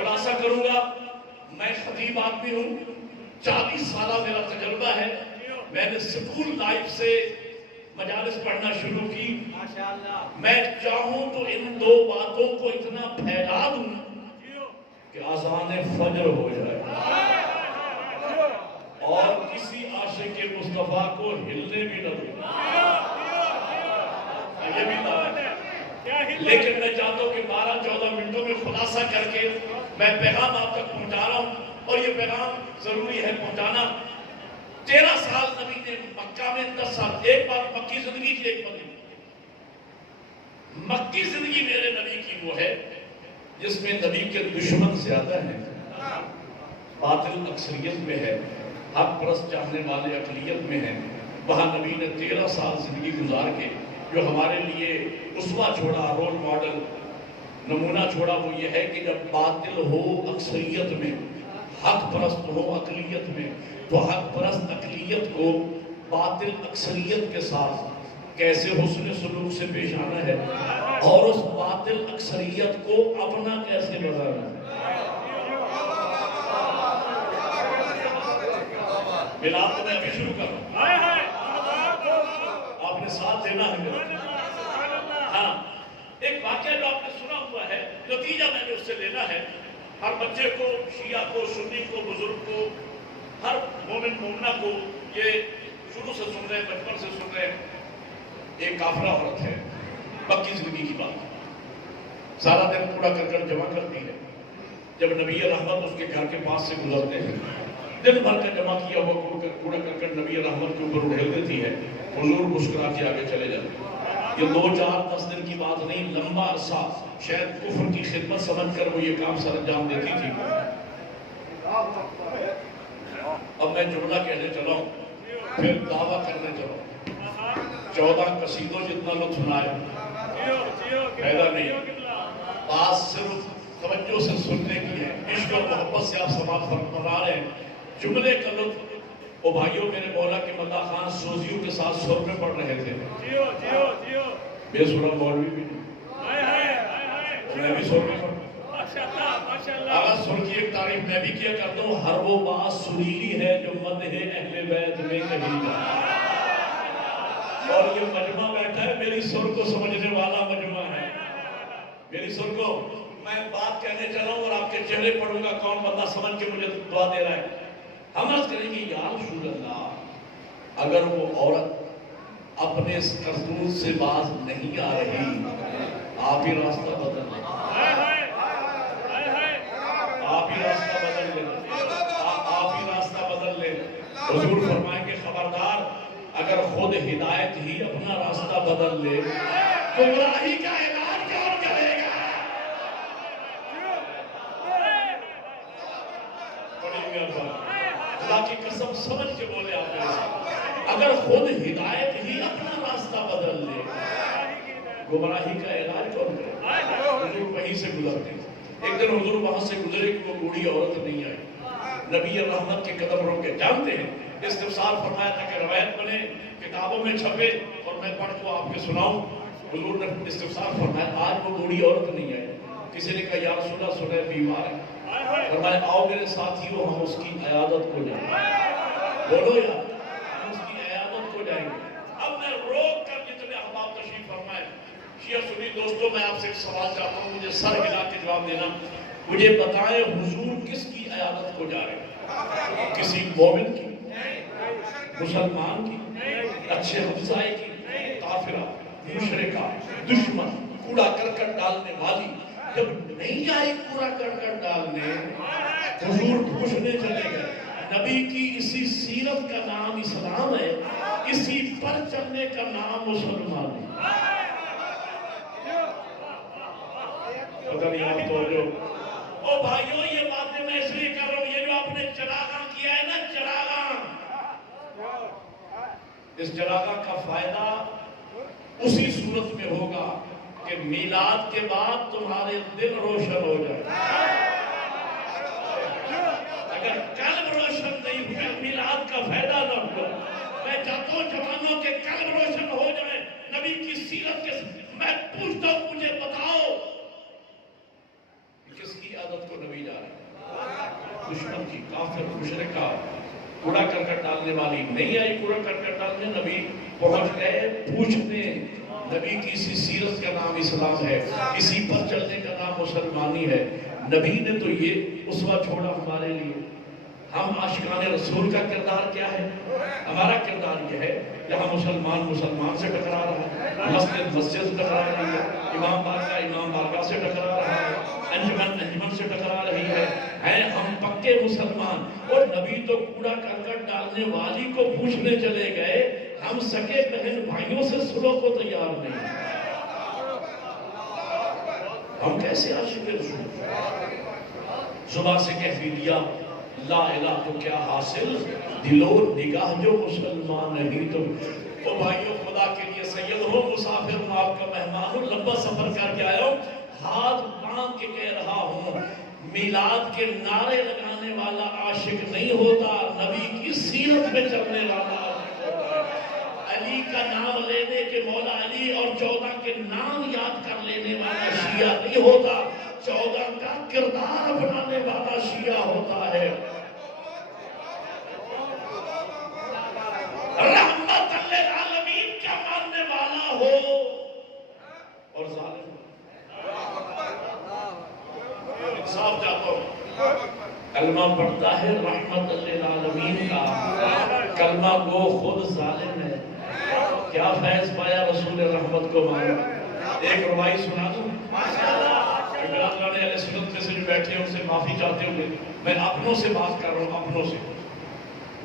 خلاصہ کروں گا، میں خطیب آدمی ہوں، 40 سالہ میرا تجربہ ہے، میں نے سکول لائف سے مجالس پڑھنا شروع کی، میں چاہوں تو ان دو باتوں کو اتنا پھیلا دوں کہ اذان فجر ہو جائے اور کسی عاشق مصطفیٰ کو ہلنے بھی نہ دوں، یہ بھی دعوت ہے۔ لیکن میں چاہتا ہوں کہ 12-14 منٹوں میں خلاصہ کر کے میں پیغام آپ تک پہنچا رہا ہوں، اور یہ پیغام ضروری ہے پہنچانا۔ 13 سال نبی نے مکہ میں، 10 سال، ایک بات مکی زندگی کی، ایک مدینہ۔ مکی زندگی میرے نبی کی وہ ہے جس میں نبی کے دشمن زیادہ ہیں، باطل اکثریت میں ہے، حق پرست چاہنے والے اقلیت میں ہیں۔ وہاں نبی نے 13 سال زندگی گزار کے جو ہمارے لیے اسوہ چھوڑا، رول ماڈل، نمونہ چھوڑا، وہ یہ ہے کہ جب باطل ہو اکثریت میں، حق پرست ہو اقلیت میں، تو حق پرست اقلیت کو باطل اکثریت کے ساتھ کیسے حسن سلوک سے پیش آنا ہے اور اس باطل اکثریت کو اپنا کیسے بنانا ہے۔ ملاد تو میں ابھی شروع کر رہا ہوں، آپ نے ساتھ دینا ہے میرا۔ ہاں، ایک واقعہ جو آپ نے سنا ہوا ہے، نتیجہ میں نے اس سے لینا ہے۔ ہر بچے کو، شیعہ کو، سنی کو، بزرگ کو، ہر مومن مومنہ کو یہ شروع سے سن رہے ہیں، بچپن سے سن رہے ہیں۔ ایک کافرہ عورت ہے، مکی زندگی کی بات، سارا دن کوڑا کرکٹ جمع کرتی ہے۔ جب نبی رحمت اس کے گھر کے پاس سے گزرتے ہیں، دن بھر کا جمع کیا ہوا کوڑا کرکٹ نبی رحمت کے اوپر اڑھیل دیتی ہے، حضور مسکرا کے آگے چلے جاتے ہیں۔ یہ 2-4-10 دن کی بات نہیں، لمبا عرصہ شاید کفر کی خدمت سمجھ کر وہ یہ کام سر انجام دیتی تھی۔ اب میں جملہ کہنے چلا ہوں، پھر دعویٰ کرنے چلا ہوں۔ 14 قصیدوں جتنا لطف سنائے پیدا نہیں، بات صرف توجہ سے سننے کی ہے، عشق اور محبت سے آپ سماعت فرما رہے ہیں۔ جملے کا لطف، او بھائیوں، میرے مولا کے مداح خان سوزیوں کے ساتھ سر میں پڑھ رہے تھے، بے سورہ مولوی بھی نہیں، میں بھی سر میں پڑھ رہا۔ اگر سر کی ایک تعریف میں بھی کیا کرتا ہوں، ہر وہ بات سریلی ہے جو مدح اہل بیت میں کہی جائے، اور یہ مجمع بیٹھا ہے میری سر کو سمجھنے والا مجمع ہے۔ میری سر کو میں بات کہنے چلا ہوں اور آپ کے چہرے پڑھوں گا، کون بندہ سمجھ کے مجھے دعا دے رہا ہے۔ ہم عرض کریں گے، یا رسول اللہ، اگر وہ عورت اپنے اس کرتوت سے باز نہیں آ رہی، آپ ہی راستہ بدل لیں، آپ ہی راستہ بدل لیں، آپ ہی راستہ بدل لیں۔ حضور فرمائیں کہ خبردار، اگر خود ہدایت ہی اپنا راستہ بدل لے، گمراہی کا علاج کون کرے گا؟ اللہ کی قسم سمجھ کے بولے آپ میرے ساتھ، اگر خود ہدایت ہی اپنا راستہ بدل لے، گمراہی کا علاج کون کرے گا؟ حضور وہیں سے گزرتے ہیں۔ ایک دن حضور وہاں سے گزرے کہ وہ بوڑھی عورت نہیں آئی، نبی رحمت کے قدم روکے، جانتے ہیں استفسار فرمایا تھا کہ روایت بنے، کتابوں میں چھپے اور میں پڑھ کو آپ کے سناؤں۔ حضور نے استفسار فرمایا، آج وہ بوڑھی عورت نہیں آئی۔ کسی نے کہا، یا رسول اللہ سنے بیمار ہے، فرمایا آؤ میرے ساتھیوں، ہم اس کی عیادت کو جائیں گے۔ بولو یا ہم اس کی عیادت کو جائیں گے۔ اب میں روک کر جتنے احباب تشریف فرمائے، شیعہ سنی دوستوں، میں آپ سے ایک سوال چاہتا ہوں، مجھے سر ہلا کے جواب دینا۔ مجھے بتائیں، حضور کس کی عیادت کو جا رہے ہیں؟ کسی مومن کی، مسلمان کی، اچھے ہمسائے کی، کافرہ، مشرکہ، دشمن، کوڑا کرکٹ ڈالنے والی؟ جب نہیں آئی کوڑا کرکٹ ڈالنے، حضور پوچھنے چلے گئے۔ نبی کی اسی سیرت کا نام اسلام ہے، اسی پر چلنے کا نام مسلمان ہے۔ پتہ نہیں آپ تو جو، او بھائیوں، یہ باتیں میں اس لیے کر رہا ہوں، یہ جو آپ نے چراغاں کیا ہے نا، چراغاں، اس چراغاں کا فائدہ اسی صورت میں ہوگا کہ میلاد کے بعد تمہارے دل روشن ہو جائے۔ اگر قلب روشن نہیں ہوئے، میلاد کا فائدہ نہ ہوا۔ میں چاہتا ہوں جوانوں کے قلب روشن ہو جائے نبی کی سیرت کے ساتھ۔ میں پوچھتا ہوں، مجھے بتاؤ کس کی عادت کو نبی جا کی کافر مشرکہ کوڑا کرکٹ ڈالنے والی نہیں آئی کوڑا کرکٹ ڈالنے، نبی پہنچ گئے پوچھنے، نبی کی اسی سیرت کا نام اسلام ہے، اسی پر چلنے کا نام مسلمانی ہے۔ نبی نے تو یہ اسوہ چھوڑا ہمارے لیے۔ ہم عاشقان رسول کا کردار کیا ہے؟ ہمارا کردار یہ ہے کہ ہم مسلمان سے ٹکرا رہا ہے، مسجد سے ٹکرا رہی ہے، امام بارگاہ سے ٹکرا رہا ہے، انجمن سے ٹکرا رہی ہے۔ ہم پکے مسلمان، اور نبی تو کوڑا کرکٹ ڈالنے والی کو پوچھنے چلے گئے، ہم سکے بہن بھائیوں سے سلو کو تیار نہیں۔ ہم کیسے عاشق رسول؟ صبح سے کہہ دیا لا الہ تو کیا حاصل، دل و نگاہ جو مسلمان نہیں تو۔ او بھائیوں، خدا کے لیے سید ہو، مسافر ہوں، آپ کا مہمان ہوں، لمبا سفر کر کے آیا ہوں، ہاتھ باندھ کے کہہ رہا ہوں، میلاد کے نعرے لگانے والا عاشق نہیں ہوتا، نبی کی سیرت میں چلنے والا عاشق ہوتا ہے۔ علی کا نام لینے کے مولا علی اور 14 کے نام یاد کر لینے والا شیعہ نہیں ہوتا، 14 کا کردار بنانے والا شیعہ ہوتا ہے۔ رحمت للعالمین کا ماننے والا ہو اور ظالم انصاف چاہتا ہوں، کلمہ پڑھتا ہے رحمت للعالمین کا، کلمہ گو خود ظالم ہے، کیا فیض پایا رسول رحمت کو مانو۔ ایک روائی سنا دوں، اللہ نے علیہ سنت میں سے جو بیٹھے ہیں ان سے معافی چاہتے ہوئے میں اپنوں سے بات کر رہا ہوں، اپنوں سے۔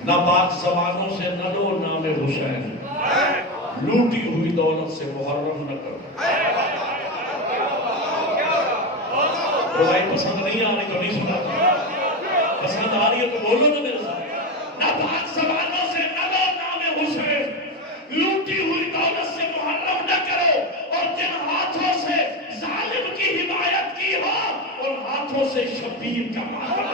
نہ پاک زبانوں سے نہ لو نام حسین، لوٹی ہوئی دولت سے محرم نہ کرو۔ روائی پسند نہیں آ رہی تو نہیں سنا، پسند آ رہی ہے تو بولو نا میرے ساتھ۔ نہ پاک زبانوں سے نہ لو نام حسین، لوٹی ہوئی دولت سے محرم نہ کرو، اور جن ہاتھوں سے ظالم کی حمایت کی ہو ان ہاتھوں سے شبیر کا ماتم۔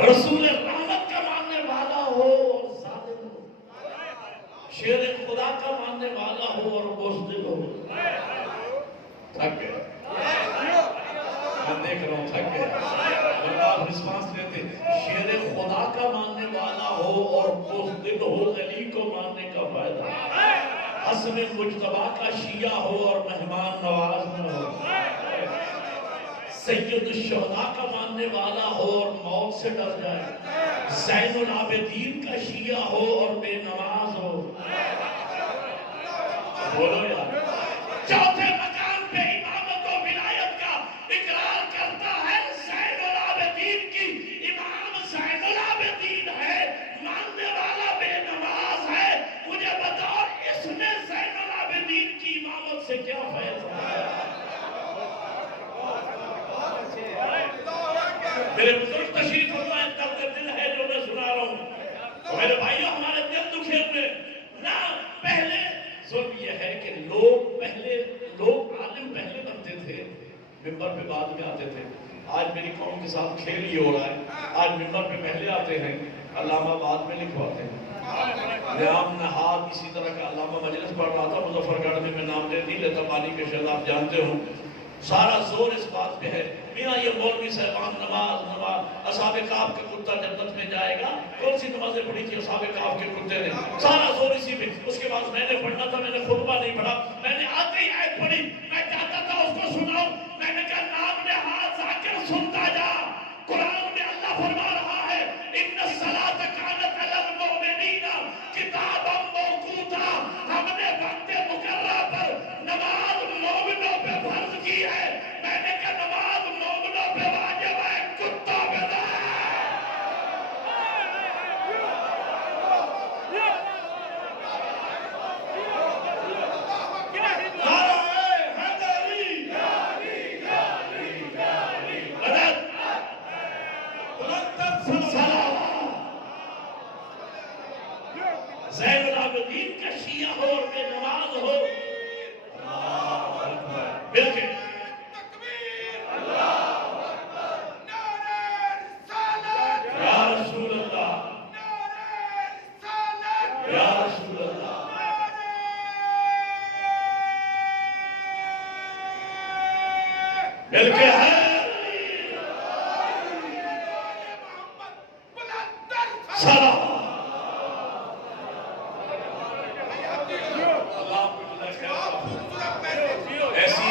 رسول رحمت کا ماننے والا ہو اور ظالم ہو، شیر خدا کا ماننے والا ہو اور بزدل ہو، تھک گئے، میں دیکھ رہا ہوں تھک گئے، اللہ رسپانس دیتے، شیر خدا کا ماننے والا ہو اور بزدل ہو، علی کو ماننے کا فائدہ، حسن مجتبی کا شیعہ ہو اور مہمان نواز نہ ہو، سید الشہداء کا ماننے والا ہو اور موت سے ڈر جائے، زین العابدین کا شیعہ ہو اور بے نماز ہو۔ بولو یار، چوتھے مقام پہ امامت و ولایت کا اقرار کرتا ہے زین العابدین کی، امام زین العابدین ہے، ماننے والا بے نماز ہے۔ مجھے بتاؤ اس میں زین العابدین کی امامت سے کیا فیض ہے؟ میرے بزرگ تشریف فرمائے، درد دل ہے جو میں سنا رہا ہوں، میرے بھائیوں ہمارے دل دکھے ہوئے نہ۔ پہلے ظلم یہ ہے کہ لوگ عالم پہلے بنتے تھے، ممبر پہ بعد میں آتے تھے۔ آج میری قوم کے ساتھ کھیل یہ ہو رہا ہے، آج ممبر پہ پہلے آتے ہیں، علامہ بعد میں لکھواتے ہیں۔ نام نہاد اسی طرح کا علامہ مجلس پڑھ رہا تھا مظفر گڑھ میں نام نہیں لیتا، پانی کے شہد آپ جانتے ہوں، سارا زور اس بات پہ ہے میاں یہ مولوی صاحبان نماز اصحاب کہف کا کتا جنت میں جائے گا، کون سی نمازیں پڑھی تھی اصحاب کہف کے کتے نے، سارا زور اسی پہ۔ اس کے بعد میں نے پڑھنا تھا، میں نے خطبہ نہیں پڑھا، میں نے آتے ہی آیت پڑھی، میں چاہتا تھا اس کو سناؤں، میں نے کہا نام نے ہاتھ آ کر سنتا جا، قرآن میں اللہ فرما رہا ہے ان الصلاۃ کانت علی المؤمنین کتابا موقوتا، ہم نے وقت مقررہ پر نماز مومنوں پہ فرض کی ہے۔ میں نے کہا نماز مومنوں پہ واجب ہے، کتا پہ نہیں۔ زین العابدین کا شیعہ ہو اور بے نماز ہو، مل کے یا رسول اللہ، یا رسول اللہ، مل کے ہے سلام. ایسی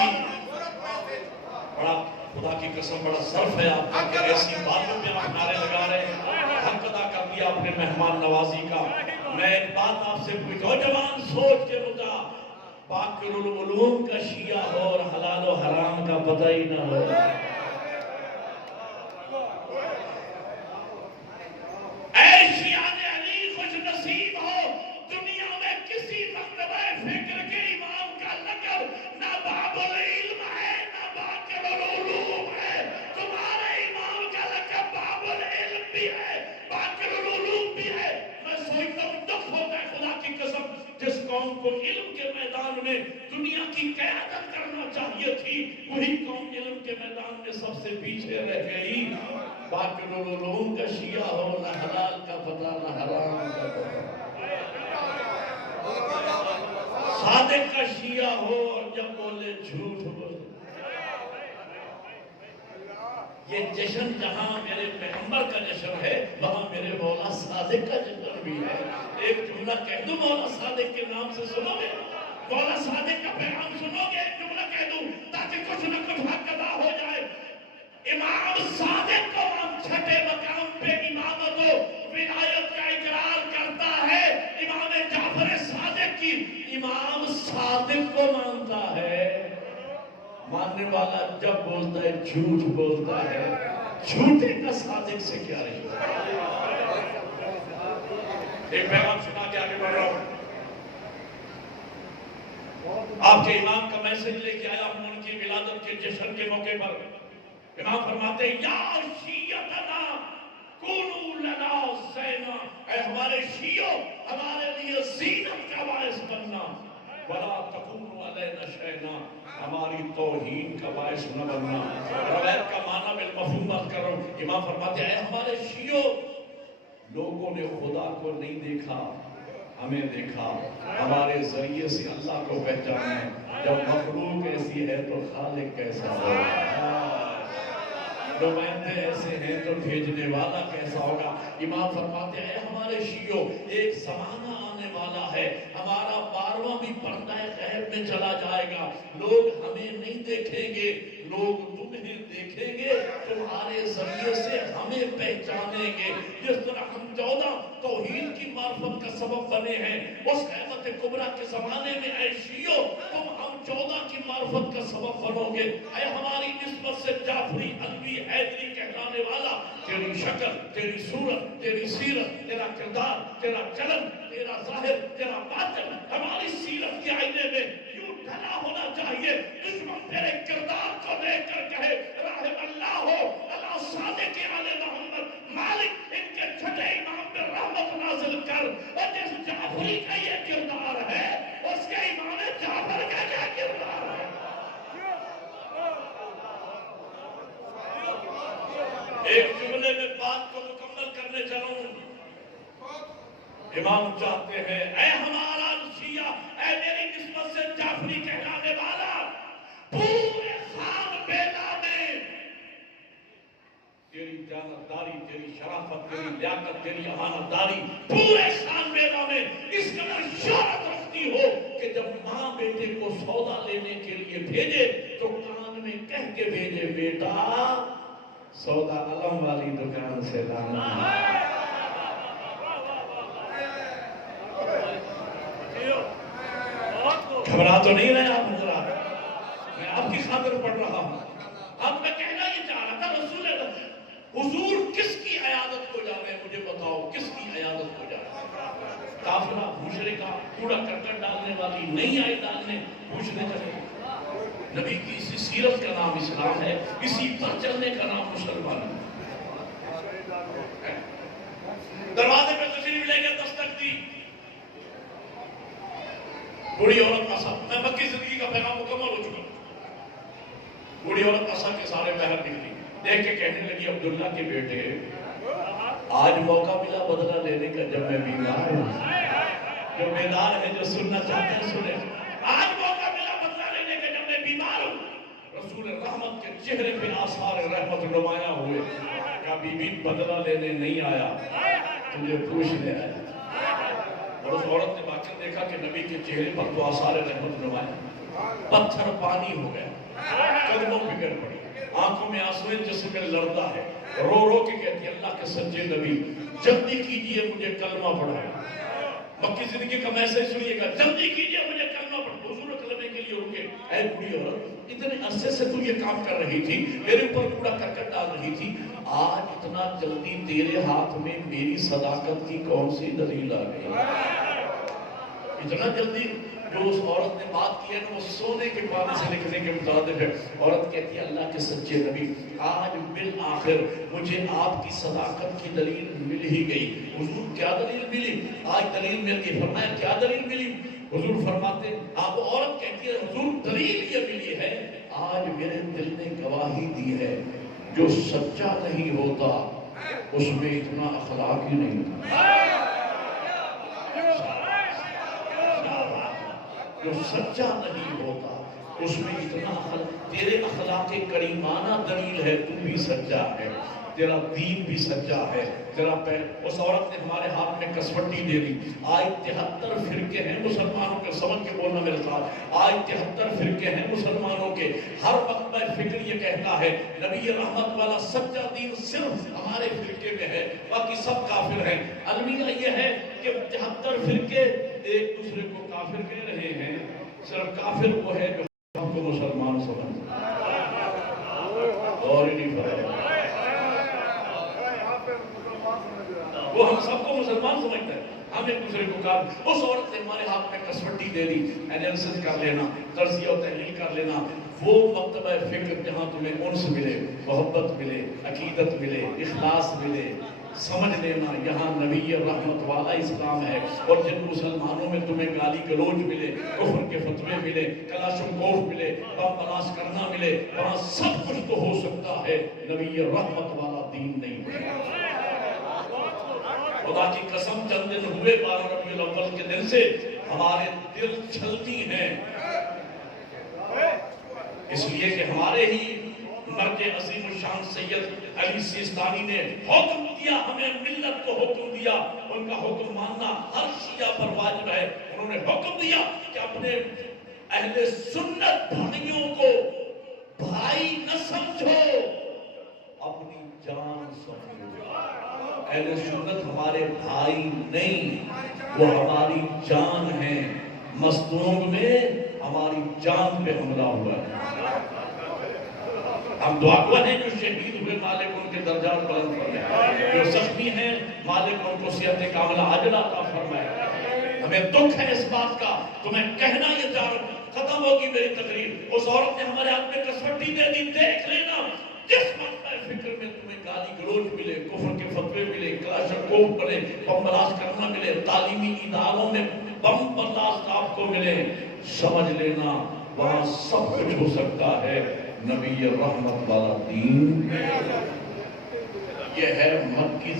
بڑا خدا کی قسم بڑا صرف ہے آپ کا کہ ایسی باتوں پہ آپ نعرے لگا رہے ہیں. حق ادا کر دیا اپنے مہمان نوازی کا. میں ایک بات آپ سے پوچھتا ہوں، جوان سوچ کے رکا، باقر العلوم کا شیعہ ہو اور حلال و حرام کا پتہ ہی نہ ہو. اے شیعان علی خوش نصیب ہو، دنیا میں کسی مکتبہ فکر کے امام کا لقب نہ باب العلم ہے نہ باقر العلوم ہے. تمہارے امام کا لقب باب العلم بھی ہے، باقر العلوم بھی ہے. میں سوچتا ہوں دکھ ہوتا ہے خدا کی قسم، جس قوم کو علم کے میدان میں دنیا کی قیادت کرنا چاہیے تھی، وہی قوم علم کے میدان میں سب سے پیچھے رہ گئی. باقر العلوم کا شیعہ ہو، نہ حلال کا پتہ نہ حرام کا پتہ. صادق کا شیعہ ہو اور جب بولے جھوٹ بولے. یہ جشن جہاں میرے پیغمبر کا جشن ہے، وہاں میرے مولا صادق کا جشن بھی ہے. ایک جملہ کہہ دوں مولا صادق کے نام سے، سنو گے؟ مولا صادق کا پیغام سنو گے؟ ایک جملہ کہہ دوں تاکہ کچھ نہ کچھ حق ادا ہو جائے. امام صادق کو ہم چھٹے مقام پہ امامت و ولایت کا اقرار کرتا ہے. امام جعفر صادق کی امام صادق کو مانتا ہے. ماننے والا جب بولتا ہے جھوٹ بولتا ہے. جھوٹے کا صادق سے کیا رشتہ؟ ایک پیغام سنا کے آگے بڑھ رہا ہوں. آپ کے امام کا میسج لے کے آیا ہوں ان کی ولادت کے جشن کے موقع پر. امام فرماتے ہیں یا شیعتنا کونو لنا زینا، اے ہمارے شیعوں ہمارے لیے زینت کا باعث بننا. ولا تکونو علینا شینا، ہماری توہین کا باعث نہ بننا. روایت کا معنی بالمفہوم مت کرو. امام فرماتے ہیں اے ہمارے شیعوں، لوگوں نے خدا کو نہیں دیکھا، ہمیں دیکھا. ہمارے ذریعے سے اللہ کو پہچانا. جب مخلوق ایسی ہے تو خالق کیسا ہوگا؟ نمائندے ایسے ہیں تو بھیجنے والا کیسا ہوگا؟ امام فرماتے ہیں ہمارے شیعوں، ایک زمانہ آنے والا ہے، ہمارا 12واں بھی پردہ غیب میں چلا جائے گا. لوگ ہمیں نہیں دیکھیں گے، لوگ تمہیں دیکھیں گے، تمہارے ذریعے سے ہمیں پہچانیں گے. جس طرح ہم 14 توحید کی معرفت کا سبب بنے ہیں، اس قیامت کبریٰ کے زمانے میں اے شیعوں تم ہم 14 کی معرفت کا سبب بنو گے. اے ہماری نسبت سے جعفری، علوی، حیدری کہلانے والا، تیری شکل، تیری صورت، تیری سیرت، تیرا کردار، تیرا چلن، تیرا ظاہر، تیرا باطن ہماری سیرت کے آئینے میں یوں ڈھلا ہونا چاہیے. دشمن تیرے کردار کو دیکھ کر کہے رحم اللہ ہو اللہ صادق آل محمد، مالک ان کے چھٹے امام پر رحمت نازل کر. اور جس جعفری کا یہ کردار ہے، اس کے امام جعفر کا کیا کردار ہے؟ ایک جملے میں بات کو مکمل کرنے چلوں. امام چاہتے ہیں اے ہمارا شیعہ، اے میری نسبت سے جعفری کہلانے والا، پورے خان بیلا میں تیری جانتداری، تیری شرافت، تیری لیاقت، تیری امانتداری پورے خان بیلا میں اس قدر شہرت رکھتی ہو کہ جب ماں بیٹے کو سودا لینے کے لیے بھیجے تو کان میں کہہ کے بھیجے بیٹا سودا علم والی دکان سے لانا. گھبرا تو نہیں رہے آپ حضرات؟ میں آپ کی خاطر پڑھ رہا ہوں. اب میں کہنا یہ چاہ رہا تھا رسول اللہ حضور کس کی عیادت کو جا رہے ہیں؟ مجھے بتاؤ کس کی عیادت کو جا رہے ہیں؟ کافرہ مشرکہ کوڑا کرکٹ ڈالنے والی نہیں آئی ڈالنے، پوچھنے چلے. نبی کی اسی سیرت کا نام اسلام ہے، اسی پر چلنے کا نام مسلمان ہے. دروازے پہ تشریف لے کے دستک دی. بوڑھی عورت کا ساتھ، میں مکی زندگی کا پیغام مکمل ہو چکا. بوڑھی عورت کا ساتھ کے سارے باہر نکلی، دیکھ کے کہنے لگی عبداللہ کے بیٹے آج موقع ملا بدلہ لینے کا جب میں بیمار ہوں. جو بیدار ہے جو سننا چاہتے ہیں سنیں. آج موقع ملا بدلہ لینے کا جب میں بیمار ہوں. رسول رحمت کے چہرے پہ آثار رحمت نمایاں ہوئے. کہا بی بی بدلہ لینے نہیں آیا, تجھے پوچھنے آیا. اور اس عورت نے واقعہ دیکھا کہ نبی کے چہرے پر تو آثار رحمت نمایاں. پتھر پانی ہو گیا, قدموں پہ گر پڑی, آنکھوں میں آنسو جسم میں لڑتا ہے, رو رو کے کہتی ہے اللہ کے سچے نبی جلدی کیجئے مجھے کلمہ پڑھائیں. مکی زندگی کا میسج سنیے گا, جلدی کیجئے مجھے کلمہ پڑھائیں. حضور کلمے کے لیے رکے. اے بڑی عورت, اتنے عرصے سے تو یہ کام کر رہی تھی, میرے اوپر کوڑا کرکٹ ڈال رہی تھی, آج اتنا جلدی تیرے ہاتھ میں میری صداقت کی کون سی دلیل آ گئی؟ اتنا جلدی. جو اس عورت نے بات کی ہے نا وہ سونے کے پانے سے لکھنے کے مطابق ہے. عورت کہتی ہے اللہ کے سچے نبی آج بالآخر مجھے آپ کی صداقت کی دلیل مل ہی گئی. حضور کیا دلیل ملی؟ آج دلیل مل گئی. فرمایا کیا دلیل ملی؟ حضور فرماتے آپ, عورت کہتی ہے حضور دلیل یہ ملی ہے, آج میرے دل نے گواہی دی ہے جو سچا نہیں ہوتا اس میں اتنا اخلاق ہی نہیں ہوتا. جو سچا نہیں ہوتا اس میں اتنا تیرے اخلاق کریمانہ دلیل ہے, تو بھی سچا ہے, تیرا دین بھی سچا ہے, تیرا پیر. اس عورت نے ہمارے ہاتھ میں کسوٹی دے دی. آج 73 فرقے ہیں مسلمانوں کے, سمجھ کے بولنا میرے ساتھ, آج 73 فرقے ہیں مسلمانوں کے. ہر وقت میں فکر یہ کہتا ہے نبی رحمت والا سچا دین صرف ہمارے فرقے میں ہے, باقی سب کافر ہیں. المیہ یہ ہے کہ 73 فرقے ایک دوسرے کو کافر کہہ رہے ہیں, صرف کافر وہ ہے جو ہم کو مسلمان سمجھتا اور نہیں فرق, وہ ہم سب کو مسلمان سمجھتا ہے, ہم ایک دوسرے کو کافر. اس عورت نے ہمارے ہاتھ میں کسوٹی دے دی, انالیسس کر لینا, تجزیہ و تحلیل کر لینا. وہ مکتبہ فکر جہاں تمہیں انس ملے, محبت ملے, عقیدت ملے, اخلاص ملے, سمجھ لینا یہاں نبی رحمت والا اسلام ہے. اور جن مسلمانوں میں تمہیں گالی گلوچ ملے, کفر کے فتوے ملے, کلاشنکوف ملے, بم بلاس کرنا ملے, وہاں سب کچھ تو ہو سکتا ہے, نبی رحمت والا دین نہیں. خدا کی قسم چند دن ہوئے 12 ربیع الاول کے دن سے ہمارے دل چھلتی ہیں, اس لیے کہ ہمارے ہی مرد عظیم الشان سید علی سیستانی نے حکم دیا, ہمیں ملت کو حکم دیا, ان کا حکم ماننا ہر شیعہ پر واجب ہے. انہوں نے حکم دیا کہ اپنے اہل سنت بھائیوں کو بھائی نہ سمجھو, اپنی جان سمجھو. اہل سنت ہمارے بھائی نہیں, وہ ہماری جان ہیں. مستونگ میں ہماری جان پہ حملہ ہوا ہے. ہم دعا گو ہیں جو شہید ہوئے, مالک ان کے درجات بلند فرمائے, جو زخمی ہیں مالک ان کو صحت کاملہ عاجل عطا فرمائے. ہمیں دکھ ہے اس بات کا, تو میں کہنا یہ چاہ رہا ہوں, ختم ہوگی میری تقریر. اس عورت نے ہمارے ہاتھ میں کسوٹی دے دی, دیکھ لینا جس مقطع فکر میں تمہیں گالی گلوچ ملے, کفر کے فتوے ملے, کلاشنکوف ملے, بم بلاس کرنا ملے, تعلیمی اداروں میں بم بلاس آپ کو ملے, سمجھ لینا وہاں سب کچھ ہو سکتا ہے. نبی رحمت والا دین یہ ہے مکی